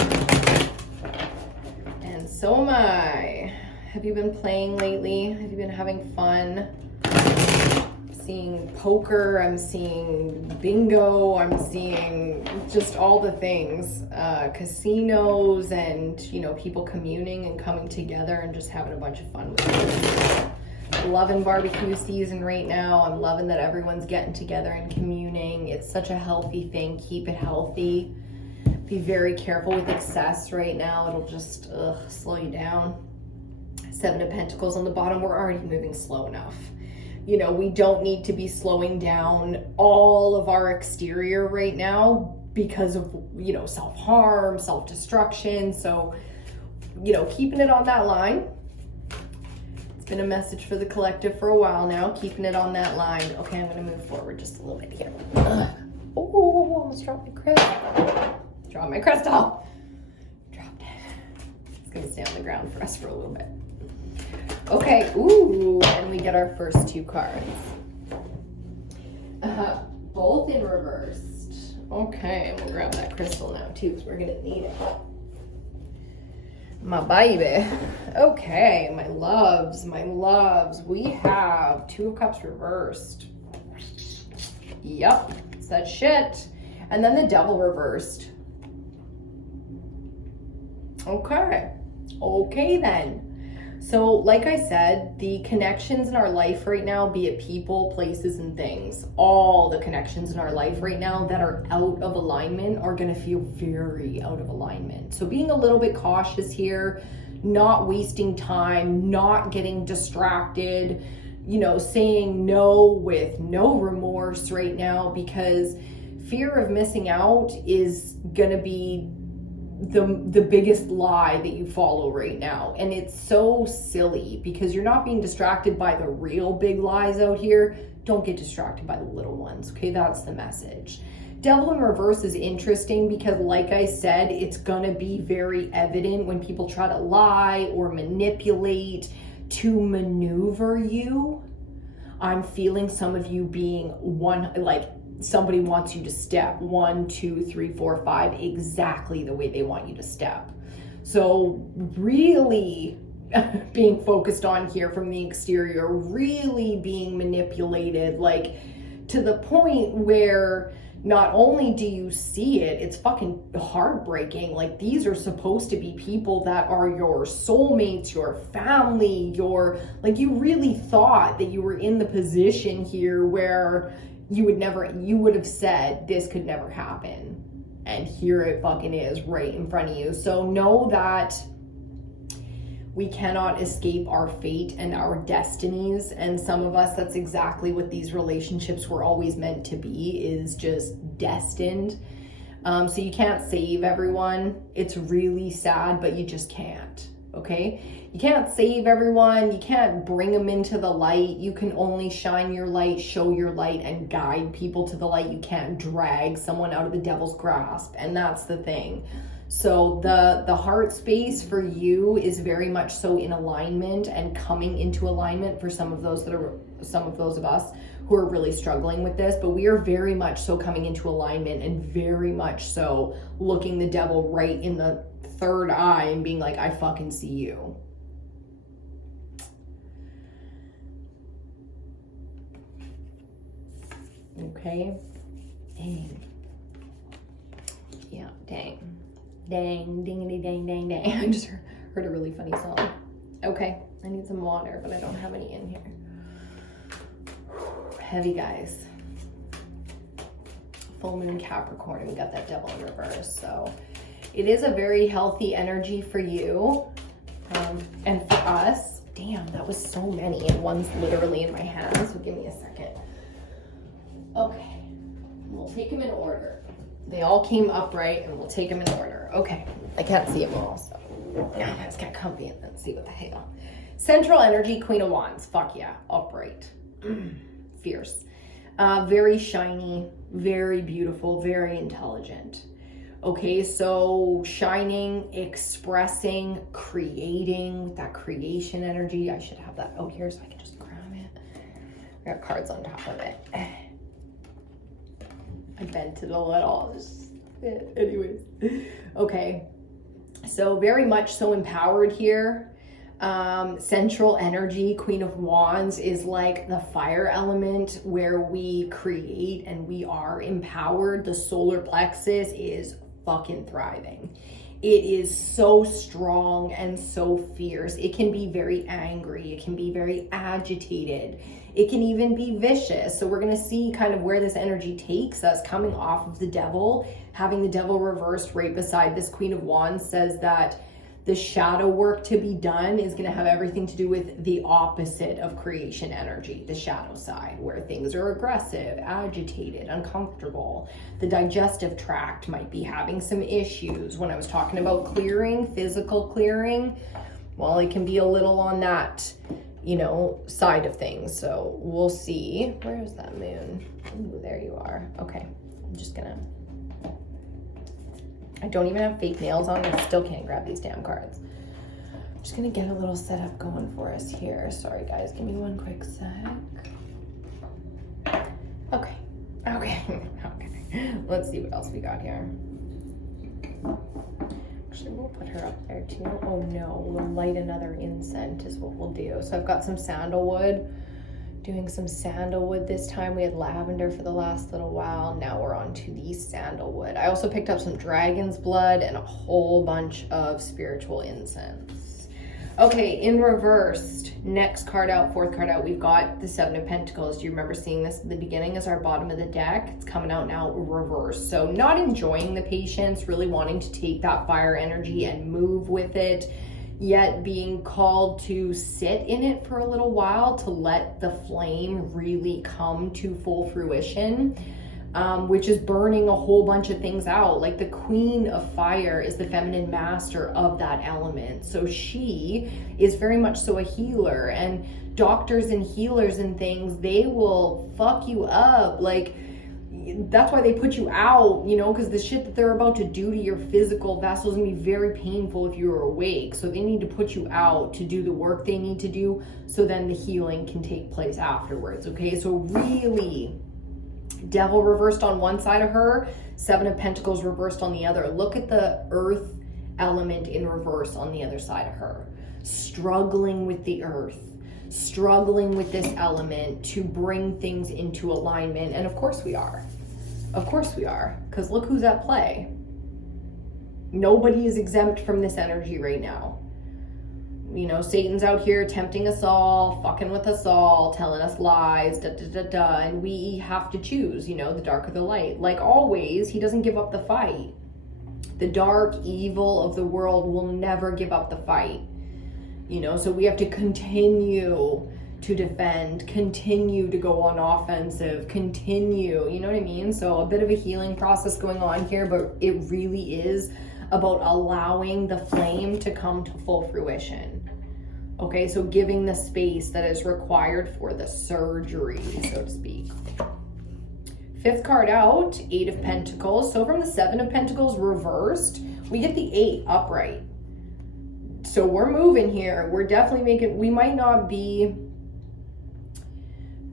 And so am I. Have you been playing lately? Have you been having fun? Seeing poker, I'm seeing bingo, I'm seeing just all the things, casinos, and people communing and coming together and just having a bunch of fun with it. Loving barbecue season right now. I'm loving that everyone's getting together and communing. It's such a healthy thing. Keep it healthy. Be very careful with excess right now. It'll just slow you down. 7 of Pentacles on the bottom. We're already moving slow enough. We don't need to be slowing down all of our exterior right now because of, self-harm, self-destruction. So, keeping it on that line. It's been a message for the collective for a while now, keeping it on that line. Okay, I'm going to move forward just a little bit here. Oh, almost dropped my crystal. Dropped my crystal. Dropped it. It's going to stay on the ground for us for a little bit. Okay, ooh, and we get our first 2 cards. Both in reversed. Okay, we'll grab that crystal now too, because we're gonna need it. My baby. Okay, my loves, we have 2 of Cups reversed. Yep, it's that shit. And then the Devil reversed. Okay then. So like I said, the connections in our life right now, be it people, places, and things, all the connections in our life right now that are out of alignment are going to feel very out of alignment. So being a little bit cautious here, not wasting time, not getting distracted, saying no with no remorse right now, because fear of missing out is going to be the biggest lie that you follow right now. And it's so silly because you're not being distracted by the real big lies out here. Don't get distracted by the little ones. Okay, that's the message. Devil in reverse is interesting because, like I said, it's gonna be very evident when people try to lie or manipulate to maneuver you. I'm feeling some of you being somebody wants you to step 1, 2, 3, 4, 5 exactly the way they want you to step. So really being focused on here from the exterior, really being manipulated, like to the point where not only do you see it, it's fucking heartbreaking. Like, these are supposed to be people that are your soulmates, your family, like, you really thought that you were in the position here where you would have said this could never happen. And here it fucking is right in front of you. So know that we cannot escape our fate and our destinies. And some of us, that's exactly what these relationships were always meant to be, is just destined. So you can't save everyone. It's really sad, but you just can't, okay? You can't save everyone. You can't bring them into the light. You can only shine your light, show your light, and guide people to the light. You can't drag someone out of the devil's grasp. And that's the thing. So the heart space for you is very much so in alignment and coming into alignment for some of those of us who are really struggling with this. But we are very much so coming into alignment and very much so looking the devil right in the third eye and being like, I fucking see you. Okay. Dang. Yeah, dang. Dang, dingity, dang, dang, dang. I just heard a really funny song. Okay, I need some water, but I don't have any in here. Heavy, guys. Full moon Capricorn, and we got that devil in reverse. So it is a very healthy energy for you. And for us, damn, that was so many, and one's literally in my hand, so give me a second. Okay, we'll take them in order. They all came upright, and we'll take them in order. Okay, I can't see them all, so let's get comfy and then see what the hell. Central energy, Queen of Wands. Fuck yeah, upright. Fierce. Very shiny, very beautiful, very intelligent. Okay, so shining, expressing, creating, with that creation energy. I should have that out here so I can just grab it. I got cards on top of it. I bent it a little. Anyways. Okay. So very much so empowered here. Central energy, Queen of Wands, is like the fire element where we create and we are empowered. The solar plexus is fucking thriving. It is so strong and so fierce. It can be very angry. It can be very agitated. It can even be vicious. So we're going to see kind of where this energy takes us, coming off of the devil. Having the devil reversed right beside this Queen of Wands says that the shadow work to be done is going to have everything to do with the opposite of creation energy, the shadow side, where things are aggressive, agitated, uncomfortable. The digestive tract might be having some issues. When I was talking about clearing, physical clearing, well, it can be a little on that, side of things. So we'll see. Where is that moon? Ooh, there you are. Okay, I'm just gonna, I don't even have fake nails on. I still can't grab these damn cards. I'm just gonna get a little setup going for us here. Sorry guys, give me one quick sec. Okay. Let's see what else we got here. Actually, we'll put her up there too. Oh no, we'll light another incense is what we'll do. So I've got some sandalwood. Doing some sandalwood this time. We had lavender for the last little while. Now we're on to the sandalwood. I also picked up some dragon's blood and a whole bunch of spiritual incense. Okay, in reversed, next card out, fourth card out, we've got the Seven of Pentacles. Do you remember seeing this at the beginning as our bottom of the deck? It's coming out now reversed. So not enjoying the patience, really wanting to take that fire energy and move with it, yet being called to sit in it for a little while to let the flame really come to full fruition, which is burning a whole bunch of things out. Like the Queen of Fire is the feminine master of that element. So she is very much so a healer, and doctors and healers and things, they will fuck you up. Like, that's why they put you out, because the shit that they're about to do to your physical vessels can be very painful if you're awake. So they need to put you out to do the work they need to do, so then the healing can take place afterwards. Okay, so really Devil reversed on one side of her, Seven of Pentacles reversed on the other. Look at the earth element in reverse on the other side of her. Struggling with the earth, struggling with this element to bring things into alignment. And of course we are. Of course we are. Because look who's at play. Nobody is exempt from this energy right now. You know, Satan's out here tempting us all, fucking with us all, telling us lies, and we have to choose, you know, the dark or the light. Like always, he doesn't give up the fight. The dark evil of the world will never give up the fight. You know, so we have to continue to defend, continue to go on offensive, continue, you know what I mean? So a bit of a healing process going on here, but it really is about allowing the flame to come to full fruition. Okay, so giving the space that is required for the surgery, so to speak. Fifth card out, Eight of Pentacles. So from the Seven of Pentacles reversed, we get the Eight upright. So we're moving here. We're definitely making, we might not be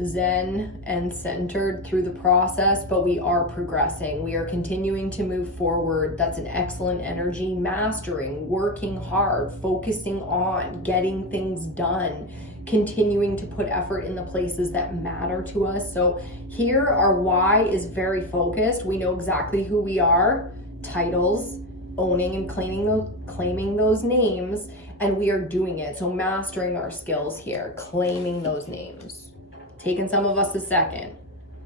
zen and centered through the process, but we are progressing. We are continuing to move forward. That's an excellent energy. Mastering, working hard, focusing on getting things done, continuing to put effort in the places that matter to us. So here our why is very focused. We know exactly who we are, titles, owning and claiming those names, and we are doing it. So mastering our skills here, claiming those names. Taking some of us a second.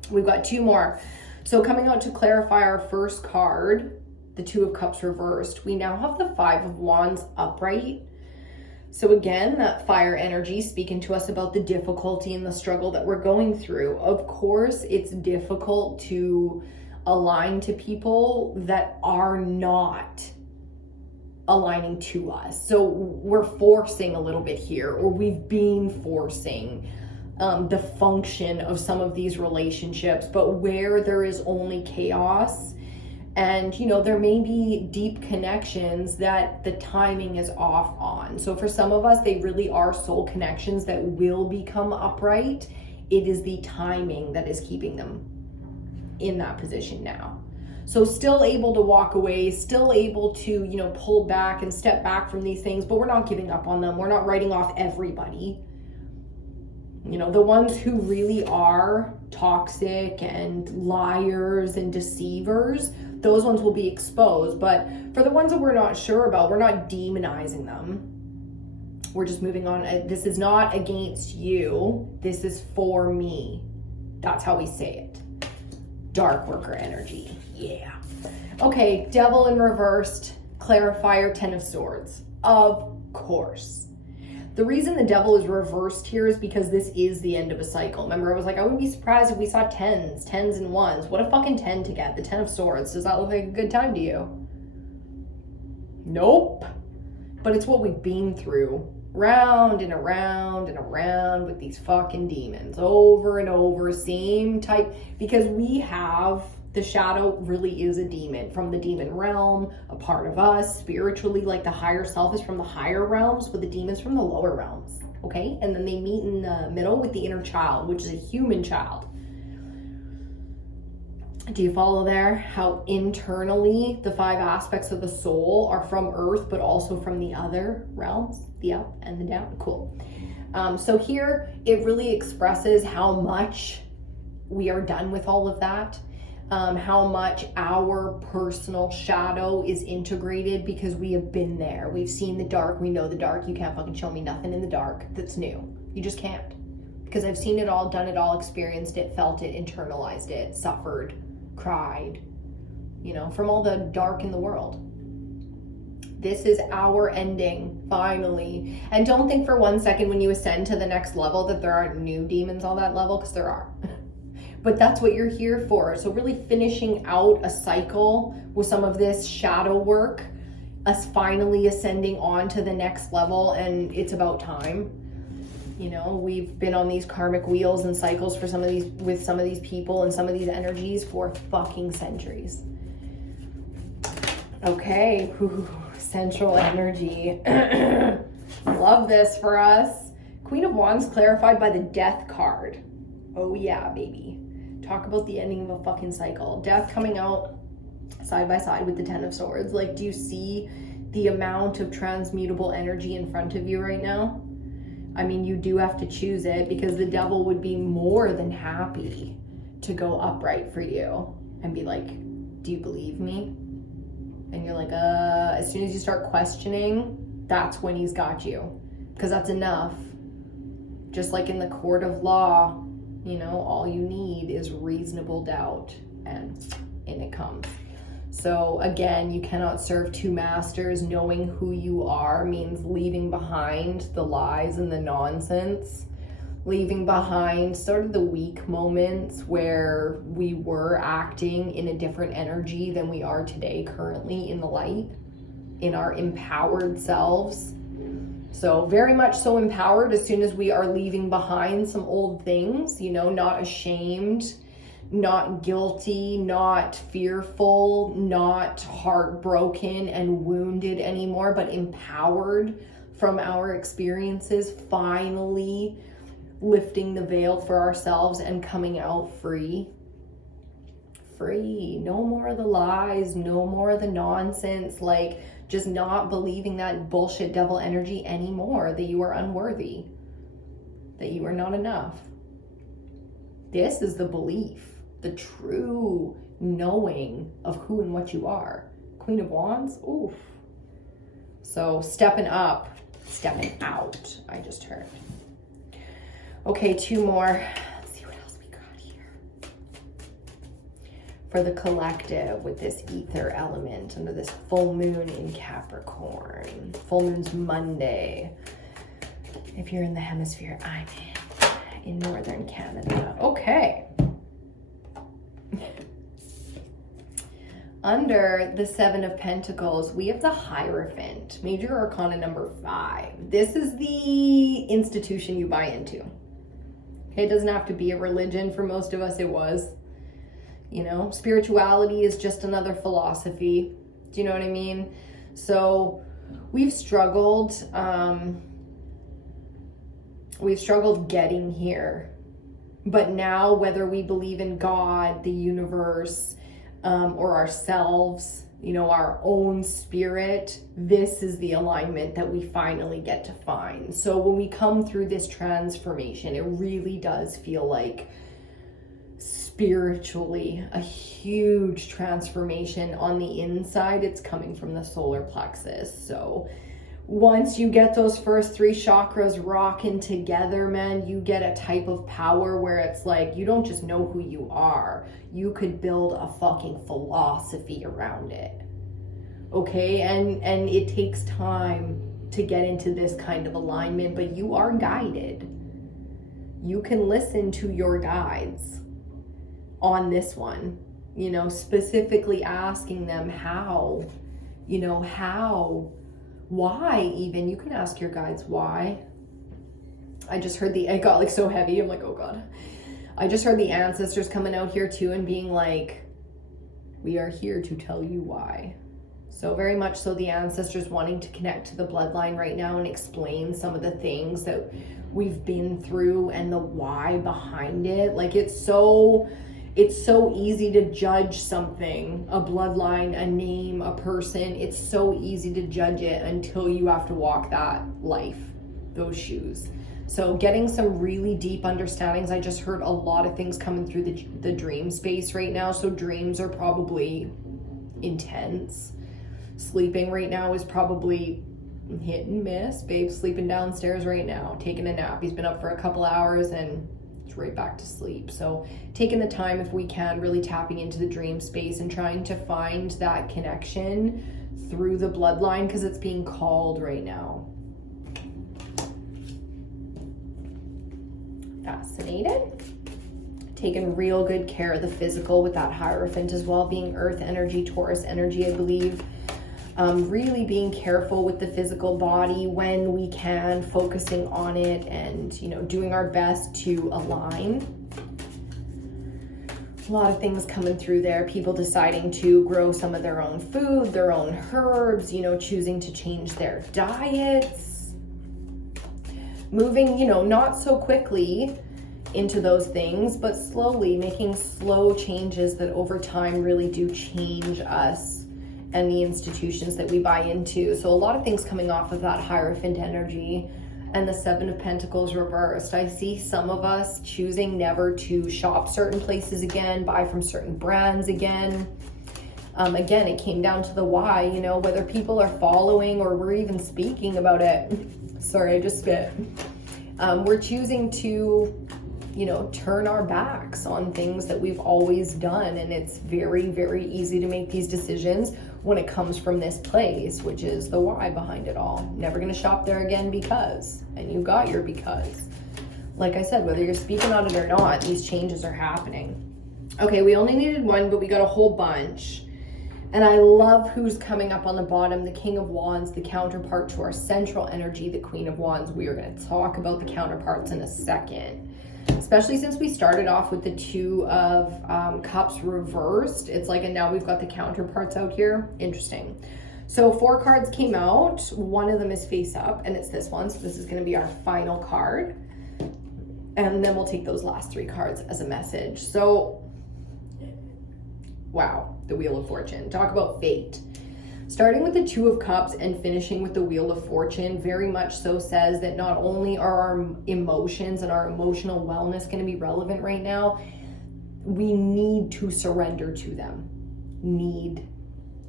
We've got two more. So coming out to clarify our first card, the Two of Cups reversed, we now have the Five of Wands upright. So again, that fire energy speaking to us about the difficulty and the struggle that we're going through. Of course, it's difficult to align to people that are not aligning to us. So we're forcing a little bit here, or we've been forcing the function of some of these relationships, but where there is only chaos and, you know, there may be deep connections that the timing is off on. So for some of us, they really are soul connections that will become upright. It is the timing that is keeping them in that position now. So still able to walk away, still able to, you know, pull back and step back from these things, but we're not giving up on them. We're not writing off everybody. You know, the ones who really are toxic and liars and deceivers, those ones will be exposed. But for the ones that we're not sure about, we're not demonizing them. We're just moving on. This is not against you. This is for me. That's how we say it. Dark worker energy. Yeah. Okay, Devil in reversed, clarifier, Ten of Swords. Of course. The reason the Devil is reversed here is because this is the end of a cycle. Remember, I was like, I wouldn't be surprised if we saw tens and ones. What a fucking 10 to get, the 10 of Swords. Does that look like a good time to you? Nope. But it's what we've been through. Round and around and around with these fucking demons. Over and over, same type. Because we have, the shadow really is a demon from the demon realm, a part of us spiritually, like the higher self is from the higher realms, but the demons from the lower realms, okay? And then they meet in the middle with the inner child, which is a human child. Do you follow there? How internally the 5 aspects of the soul are from earth, but also from the other realms, the up and the down. Cool. So here it really expresses how much we are done with all of that. How much our personal shadow is integrated because we have been there. We've seen the dark. We know the dark. You can't fucking show me nothing in the dark that's new. You just can't. Because I've seen it all, done it all, experienced it, felt it, internalized it, suffered, cried, you know, from all the dark in the world. This is our ending, finally. And don't think for one second when you ascend to the next level that there aren't new demons on that level, because there are. But that's what you're here for. So really finishing out a cycle with some of this shadow work, us finally ascending on to the next level, and it's about time. You know, we've been on these karmic wheels and cycles for some of these, with some of these people and some of these energies for fucking centuries. Okay, whew, central energy. Love this for us. Queen of Wands clarified by the Death card. Oh yeah, baby. Talk about the ending of a fucking cycle. Death coming out side by side with the Ten of Swords. Like, do you see the amount of transmutable energy in front of you right now? I mean, you do have to choose it, because the devil would be more than happy to go upright for you and be like, do you believe me? And you're like, as soon as you start questioning, that's when he's got you, because that's enough. Just like in the court of law, you know, all you need is reasonable doubt, and in it comes. So again, you cannot serve two masters. Knowing who you are means leaving behind the lies and the nonsense, leaving behind sort of the weak moments where we were acting in a different energy than we are today, currently in the light, in our empowered selves. So very much so empowered as soon as we are leaving behind some old things, you know, not ashamed, not guilty, not fearful, not heartbroken and wounded anymore, but empowered from our experiences, finally lifting the veil for ourselves and coming out free. Free. No more of the lies, no more of the nonsense, like just not believing that bullshit devil energy anymore, that you are unworthy, that you are not enough. This is the belief, the true knowing of who and what you are. Queen of Wands, oof. So stepping up, stepping out, I just heard. Okay, two more. Let's see what else we got here. For the collective with this ether element under this full moon in Capricorn. Full moon's Monday. If you're in the hemisphere I'm in northern Canada. Okay. Under the Seven of Pentacles, we have the Hierophant, major arcana number 5. This is the institution you buy into. It doesn't have to be a religion. For most of us, it was. You know, spirituality is just another philosophy. Do you know what I mean? So we've struggled getting here. But now, whether we believe in God, the universe, or ourselves, you know, our own spirit, this is the alignment that we finally get to find. So when we come through this transformation, it really does feel like spiritually a huge transformation on the inside. It's coming from the solar plexus. So once you get those first 3 chakras rocking together, man, you get a type of power where it's like, you don't just know who you are, you could build a fucking philosophy around it. Okay, and it takes time to get into this kind of alignment, but you are guided. You can listen to your guides on this one, you know, specifically asking them how, you know, how, why even. You can ask your guides why. I just heard it got like so heavy. I'm like, oh God. I just heard the ancestors coming out here too and being like, we are here to tell you why. So very much so the ancestors wanting to connect to the bloodline right now and explain some of the things that we've been through and the why behind it. Like it's so easy to judge something, a bloodline, a name, a person. It's so easy to judge it until you have to walk that life, those shoes. So getting some really deep understandings. I just heard a lot of things coming through the dream space right now. So dreams are probably intense. Sleeping right now is probably hit and miss. Babe's sleeping downstairs right now, taking a nap. He's been up for a couple hours and it's right back to sleep. So taking the time, if we can, really tapping into the dream space and trying to find that connection through the bloodline, because it's being called right now. Fascinated. Taking real good care of the physical with that Hierophant as well, being earth energy, Taurus energy, I believe. Really being careful with the physical body when we can, focusing on it and, you know, doing our best to align. A lot of things coming through there. People deciding to grow some of their own food, their own herbs, you know, choosing to change their diets. Moving, you know, not so quickly into those things, but slowly making slow changes that over time really do change us and the institutions that we buy into. So a lot of things coming off of that Hierophant energy and the Seven of Pentacles reversed. I see some of us choosing never to shop certain places again, buy from certain brands again. Again, it came down to the why, you know, whether people are following or we're even speaking about it. Sorry, I just spit. We're choosing to, you know, turn our backs on things that we've always done. And it's very, very easy to make these decisions when it comes from this place, which is the why behind it all. Never going to shop there again because, and you got your because. Like I said, whether you're speaking on it or not, these changes are happening. Okay, we only needed one, but we got a whole bunch. And I love who's coming up on the bottom, the King of Wands, the counterpart to our central energy, the Queen of Wands. We are going to talk about the counterparts in a second, especially since we started off with the Two of Cups reversed. It's like, and now we've got the counterparts out here. Interesting. So 4 cards came out. One of them is face up, and it's this one. So this is going to be our final card. And then we'll take those last 3 cards as a message. So, wow. The Wheel of Fortune. Talk about fate. Starting with the Two of Cups and finishing with the Wheel of Fortune very much so says that not only are our emotions and our emotional wellness going to be relevant right now, we need to surrender to them. Need.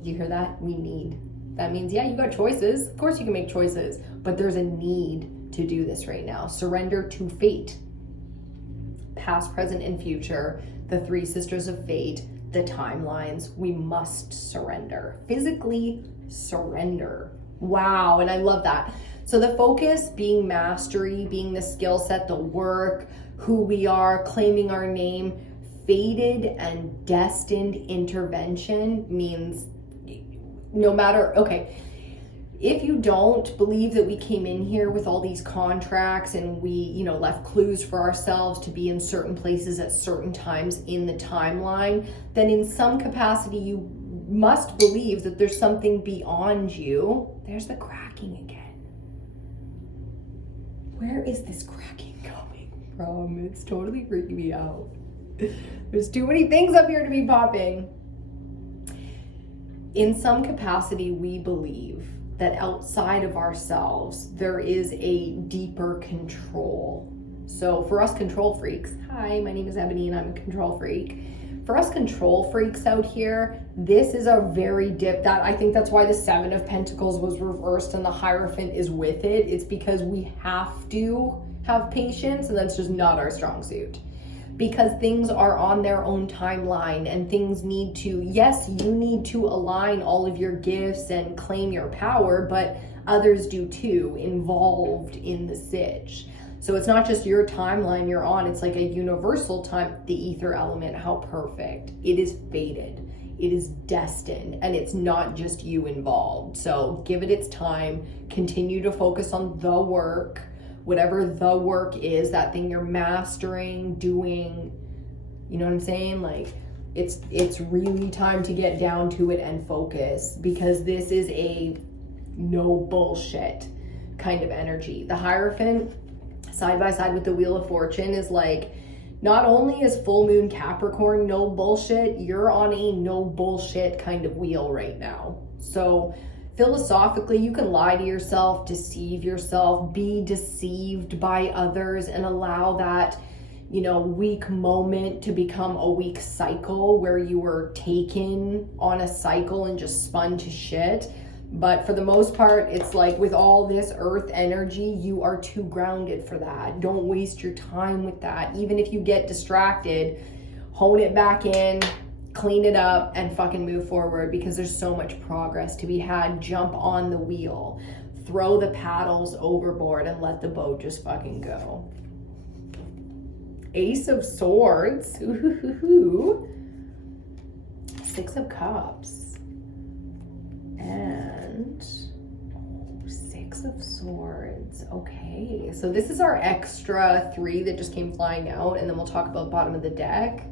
Do you hear that? We need. That means, yeah, you got choices. Of course you can make choices, but there's a need to do this right now. Surrender to fate. Past, present, and future. The 3 sisters of fate. The timelines, we must surrender. Physically surrender. Wow, and I love that. So the focus being mastery, being the skill set, the work, who we are, claiming our name. Fated and destined intervention means no matter, okay, if you don't believe that we came in here with all these contracts and we, you know, left clues for ourselves to be in certain places at certain times in the timeline, then in some capacity you must believe that there's something beyond you. There's the cracking again. Where is this cracking coming from? It's totally freaking me out. There's too many things up here to be popping. In some capacity, we believe that outside of ourselves, there is a deeper control. So for us control freaks, hi, my name is Ebony and I'm a control freak. For us control freaks out here, this is a very I think that's why the 7 of Pentacles was reversed and the Hierophant is with it. It's because we have to have patience and that's just not our strong suit. Because things are on their own timeline and things need to, yes, you need to align all of your gifts and claim your power, but others do too, involved in the sitch. So it's not just your timeline you're on, it's like a universal time, the ether element, how perfect. It is fated, it is destined, and it's not just you involved. So give it its time, continue to focus on the work, whatever the work is, that thing you're mastering, doing, you know what I'm saying? Like, it's really time to get down to it and focus, because this is a no bullshit kind of energy. The Hierophant, side by side with the Wheel of Fortune, is like, not only is full moon Capricorn no bullshit, you're on a no bullshit kind of wheel right now. So philosophically, you can lie to yourself, deceive yourself, be deceived by others, and allow that, you know, weak moment to become a weak cycle where you were taken on a cycle and just spun to shit. But for the most part, it's like with all this earth energy, you are too grounded for that. Don't waste your time with that. Even if you get distracted, hone it back in, clean it up, and fucking move forward, because there's so much progress to be had. Jump on the wheel, throw the paddles overboard, and let the boat just fucking go. Ace of Swords. Ooh. 6 of Cups. And 6 of Swords. Okay, so this is our extra 3 that just came flying out, and then we'll talk about bottom of the deck.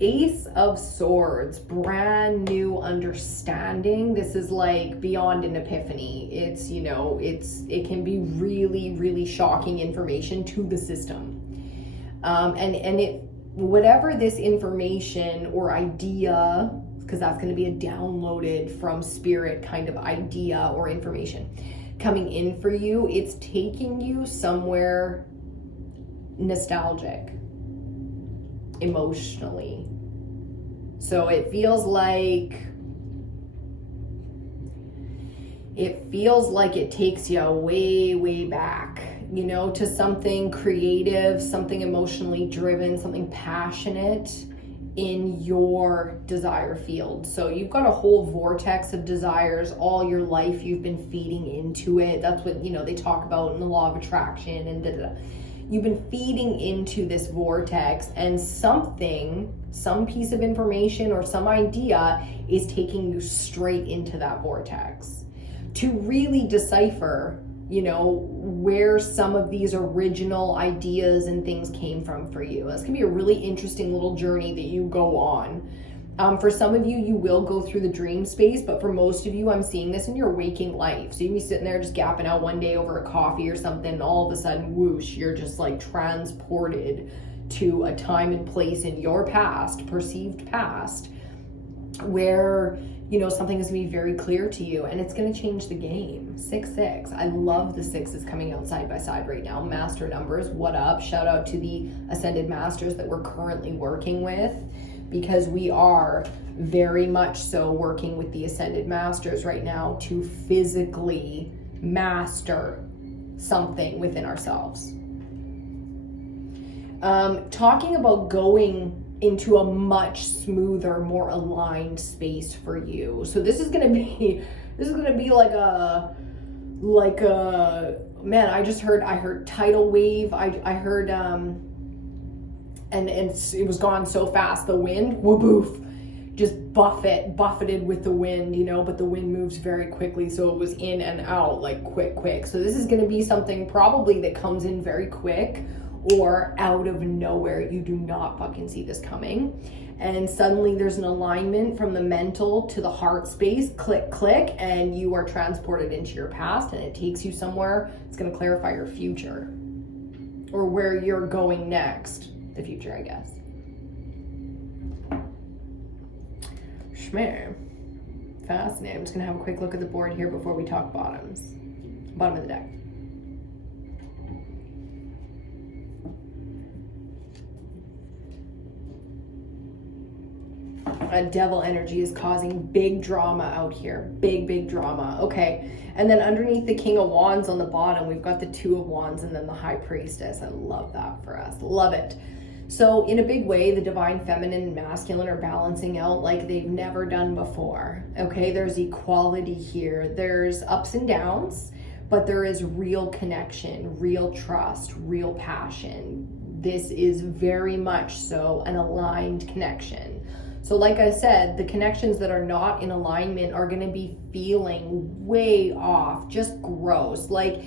Ace of Swords, brand new understanding. This is like beyond an epiphany. It's, you know, it can be really, really shocking information to the system. And it, whatever this information or idea, because that's going to be a downloaded from spirit kind of idea or information coming in for you, it's taking you somewhere nostalgic, emotionally. So it feels like it takes you way back, you know, to something creative, something emotionally driven, something passionate in your desire field. So you've got a whole vortex of desires all your life. You've been feeding into it. That's what, you know, they talk about in the law of attraction and You've been feeding into this vortex, and some piece of information or some idea is taking you straight into that vortex. To really decipher, you know, where some of these original ideas and things came from for you. It's gonna be a really interesting little journey that you go on. For some of you, you will go through the dream space, but for most of you, I'm seeing this in your waking life. So you can be sitting there just gapping out one day over a coffee or something, and all of a sudden, whoosh, you're just like transported to a time and place in your past, perceived past, where, you know, something is going to be very clear to you, and it's going to change the game. 6-6. I love the sixes coming out side by side right now. Master numbers, what up? Shout out to the Ascended Masters that we're currently working with, because we are very much so working with the Ascended Masters right now to physically master something within ourselves. Talking about going into a much smoother, more aligned space for you. So this is gonna be like a man, I heard tidal wave. I heard and it was gone so fast, the wind, whoop, just buffeted with the wind, you know, but the wind moves very quickly, so it was in and out like quick. So this is going to be something probably that comes in very quick or out of nowhere. You do not fucking see this coming, and suddenly there's an alignment from the mental to the heart space, click, and you are transported into your past, and it takes you somewhere. It's going to clarify your future, or where you're going next. The future, I guess. Schmear. Fascinating. I'm just gonna have a quick look at the board here before we talk bottoms. Bottom of the deck. A devil energy is causing big drama out here. Big drama. Okay. And then underneath the King of Wands on the bottom, we've got the Two of Wands and then the High Priestess. I love that for us. Love it. So in a big way, the divine feminine and masculine are balancing out like they've never done before. Okay, there's equality here. There's ups and downs, but there is real connection, real trust, real passion. This is very much so an aligned connection. So like I said, the connections that are not in alignment are going to be feeling way off, just gross, like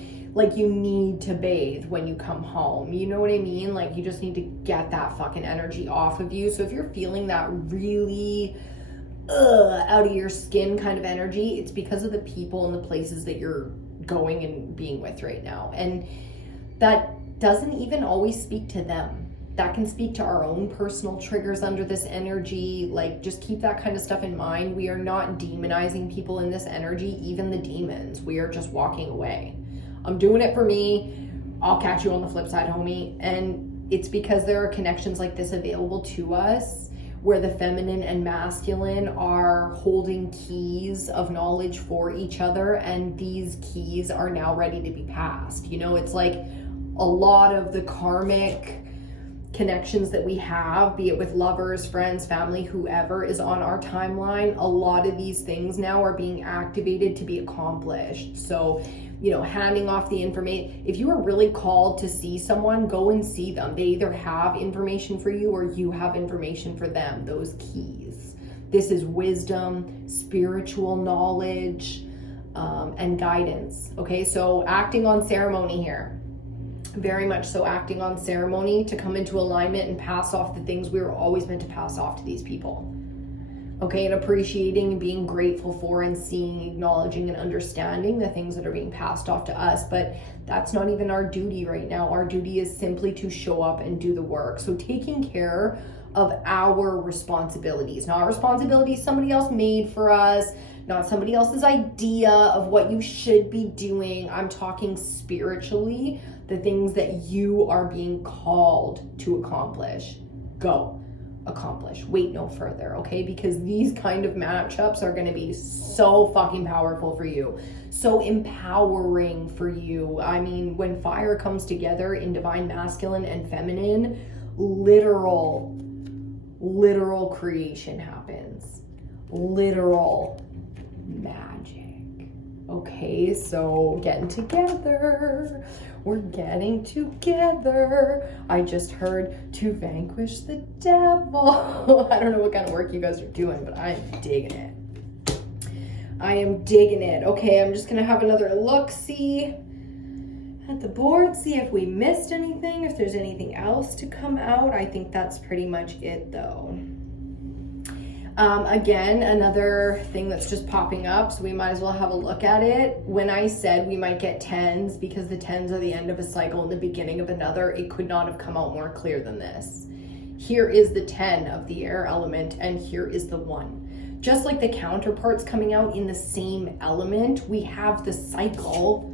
you need to bathe when you come home. You know what I mean? Like you just need to get that fucking energy off of you. So if you're feeling that really out of your skin kind of energy, it's because of the people and the places that you're going and being with right now. And that doesn't even always speak to them. That can speak to our own personal triggers under this energy. Like, just keep that kind of stuff in mind. We are not demonizing people in this energy, even the demons. We are just walking away. I'm doing it for me. I'll catch you on the flip side, homie. And it's because there are connections like this available to us, where the feminine and masculine are holding keys of knowledge for each other, and these keys are now ready to be passed. You know, it's like a lot of the karmic connections that we have, be it with lovers, friends, family, whoever is on our timeline, a lot of these things now are being activated to be accomplished. So, you know, handing off the information. If you are really called to see someone, go and see them. They either have information for you or you have information for them, those keys. This is wisdom, spiritual knowledge, and guidance. Okay, so acting on ceremony here. Very much so acting on ceremony to come into alignment and pass off the things we were always meant to pass off to these people. Okay, and appreciating and being grateful for and seeing, acknowledging and understanding the things that are being passed off to us. But that's not even our duty right now. Our duty is simply to show up and do the work. So taking care of our responsibilities, not responsibilities somebody else made for us, not somebody else's idea of what you should be doing. I'm talking spiritually, the things that you are being called to accomplish. Go. Accomplish. Wait no further, okay? Because these kind of matchups are going to be so fucking powerful for you, so empowering for you. I mean, when fire comes together in divine masculine and feminine, literal creation happens. Literal magic. Okay, so getting together. We're getting together. I just heard to vanquish the devil. I don't know what kind of work you guys are doing, but I'm digging it. I am digging it. Okay, I'm just gonna have another look-see at the board, see if we missed anything, if there's anything else to come out. I think that's pretty much it though. Again, another thing that's just popping up, so we might as well have a look at it. When I said we might get 10s, because the 10s are the end of a cycle and the beginning of another, it could not have come out more clear than this. Here is the 10 of the air element, and here is the 1. Just like the counterparts coming out in the same element, we have the cycle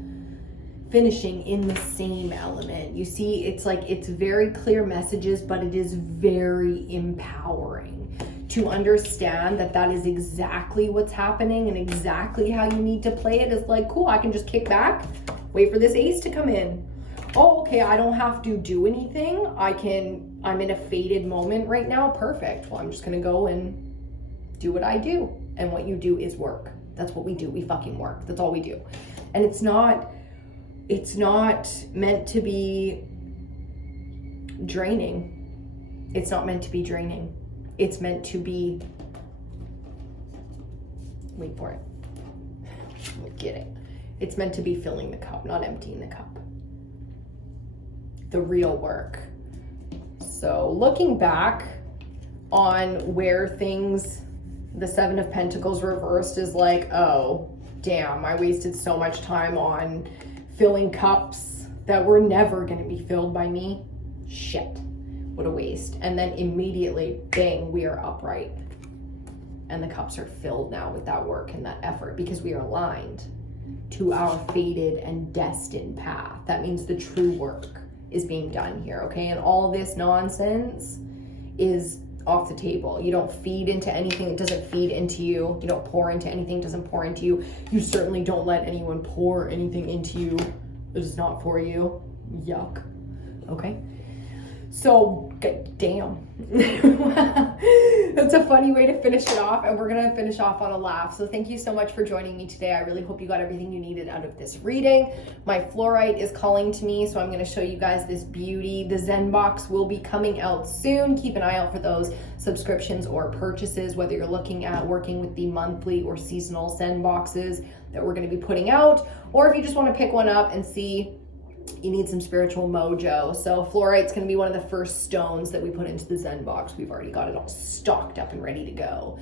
finishing in the same element. You see, it's like, it's very clear messages, but it is very empowering to understand that that is exactly what's happening and exactly how you need to play it. Is like, cool, I can just kick back, wait for this ace to come in. Oh, okay, I don't have to do anything. I'm in a faded moment right now. Perfect. Well, I'm just gonna go and do what I do. And what you do is work. That's what we do. We fucking work. That's all we do. And it's not meant to be draining. It's not meant to be draining. It's meant to be, wait for it. Get it. It's meant to be filling the cup, not emptying the cup. The real work. So looking back on where things, the 7 of Pentacles reversed is like, oh, damn, I wasted so much time on filling cups that were never going to be filled by me. Shit. What a waste. And then immediately, bang, we are upright. And the cups are filled now with that work and that effort because we are aligned to our fated and destined path. That means the true work is being done here, okay? And all this nonsense is off the table. You don't feed into anything that doesn't feed into you. You don't pour into anything that doesn't pour into you. You certainly don't let anyone pour anything into you that is not for you. Yuck. Okay? So, damn. That's a funny way to finish it off, and we're going to finish off on a laugh. So thank you so much for joining me today. I really hope you got everything you needed out of this reading. My fluorite is calling to me, so I'm going to show you guys this beauty. The Zen box will be coming out soon. Keep an eye out for those subscriptions or purchases, whether you're looking at working with the monthly or seasonal Zen boxes that we're going to be putting out, or if you just want to pick one up and see you need some spiritual mojo. So fluorite's going to be one of the first stones that we put into the Zen box. We've already got it all stocked up and ready to go.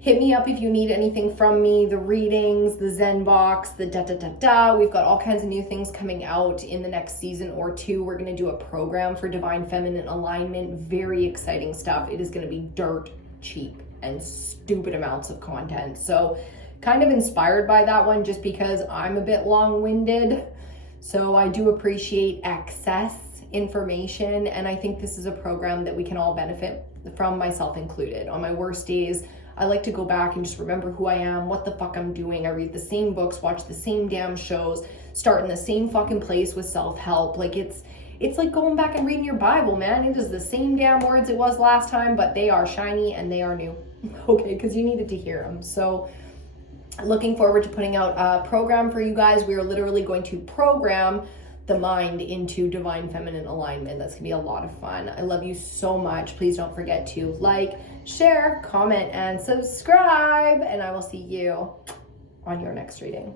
Hit me up if you need anything from me, the readings, the Zen box, the da-da-da-da. We've got all kinds of new things coming out in the next season or two. We're going to do a program for Divine Feminine Alignment. Very exciting stuff. It is going to be dirt cheap and stupid amounts of content. So kind of inspired by that one just because I'm a bit long-winded. So I do appreciate excess information, and I think this is a program that we can all benefit from, myself included. On my worst days, I like to go back and just remember who I am, what the fuck I'm doing. I read the same books, watch the same damn shows, start in the same fucking place with self-help. Like it's like going back and reading your Bible, man. It is the same damn words it was last time, but they are shiny and they are new. Okay, because you needed to hear them. So looking forward to putting out a program for you guys. We are literally going to program the mind into Divine Feminine Alignment. That's gonna be a lot of fun. I love you so much. Please don't forget to like, share, comment, and subscribe. And I will see you on your next reading.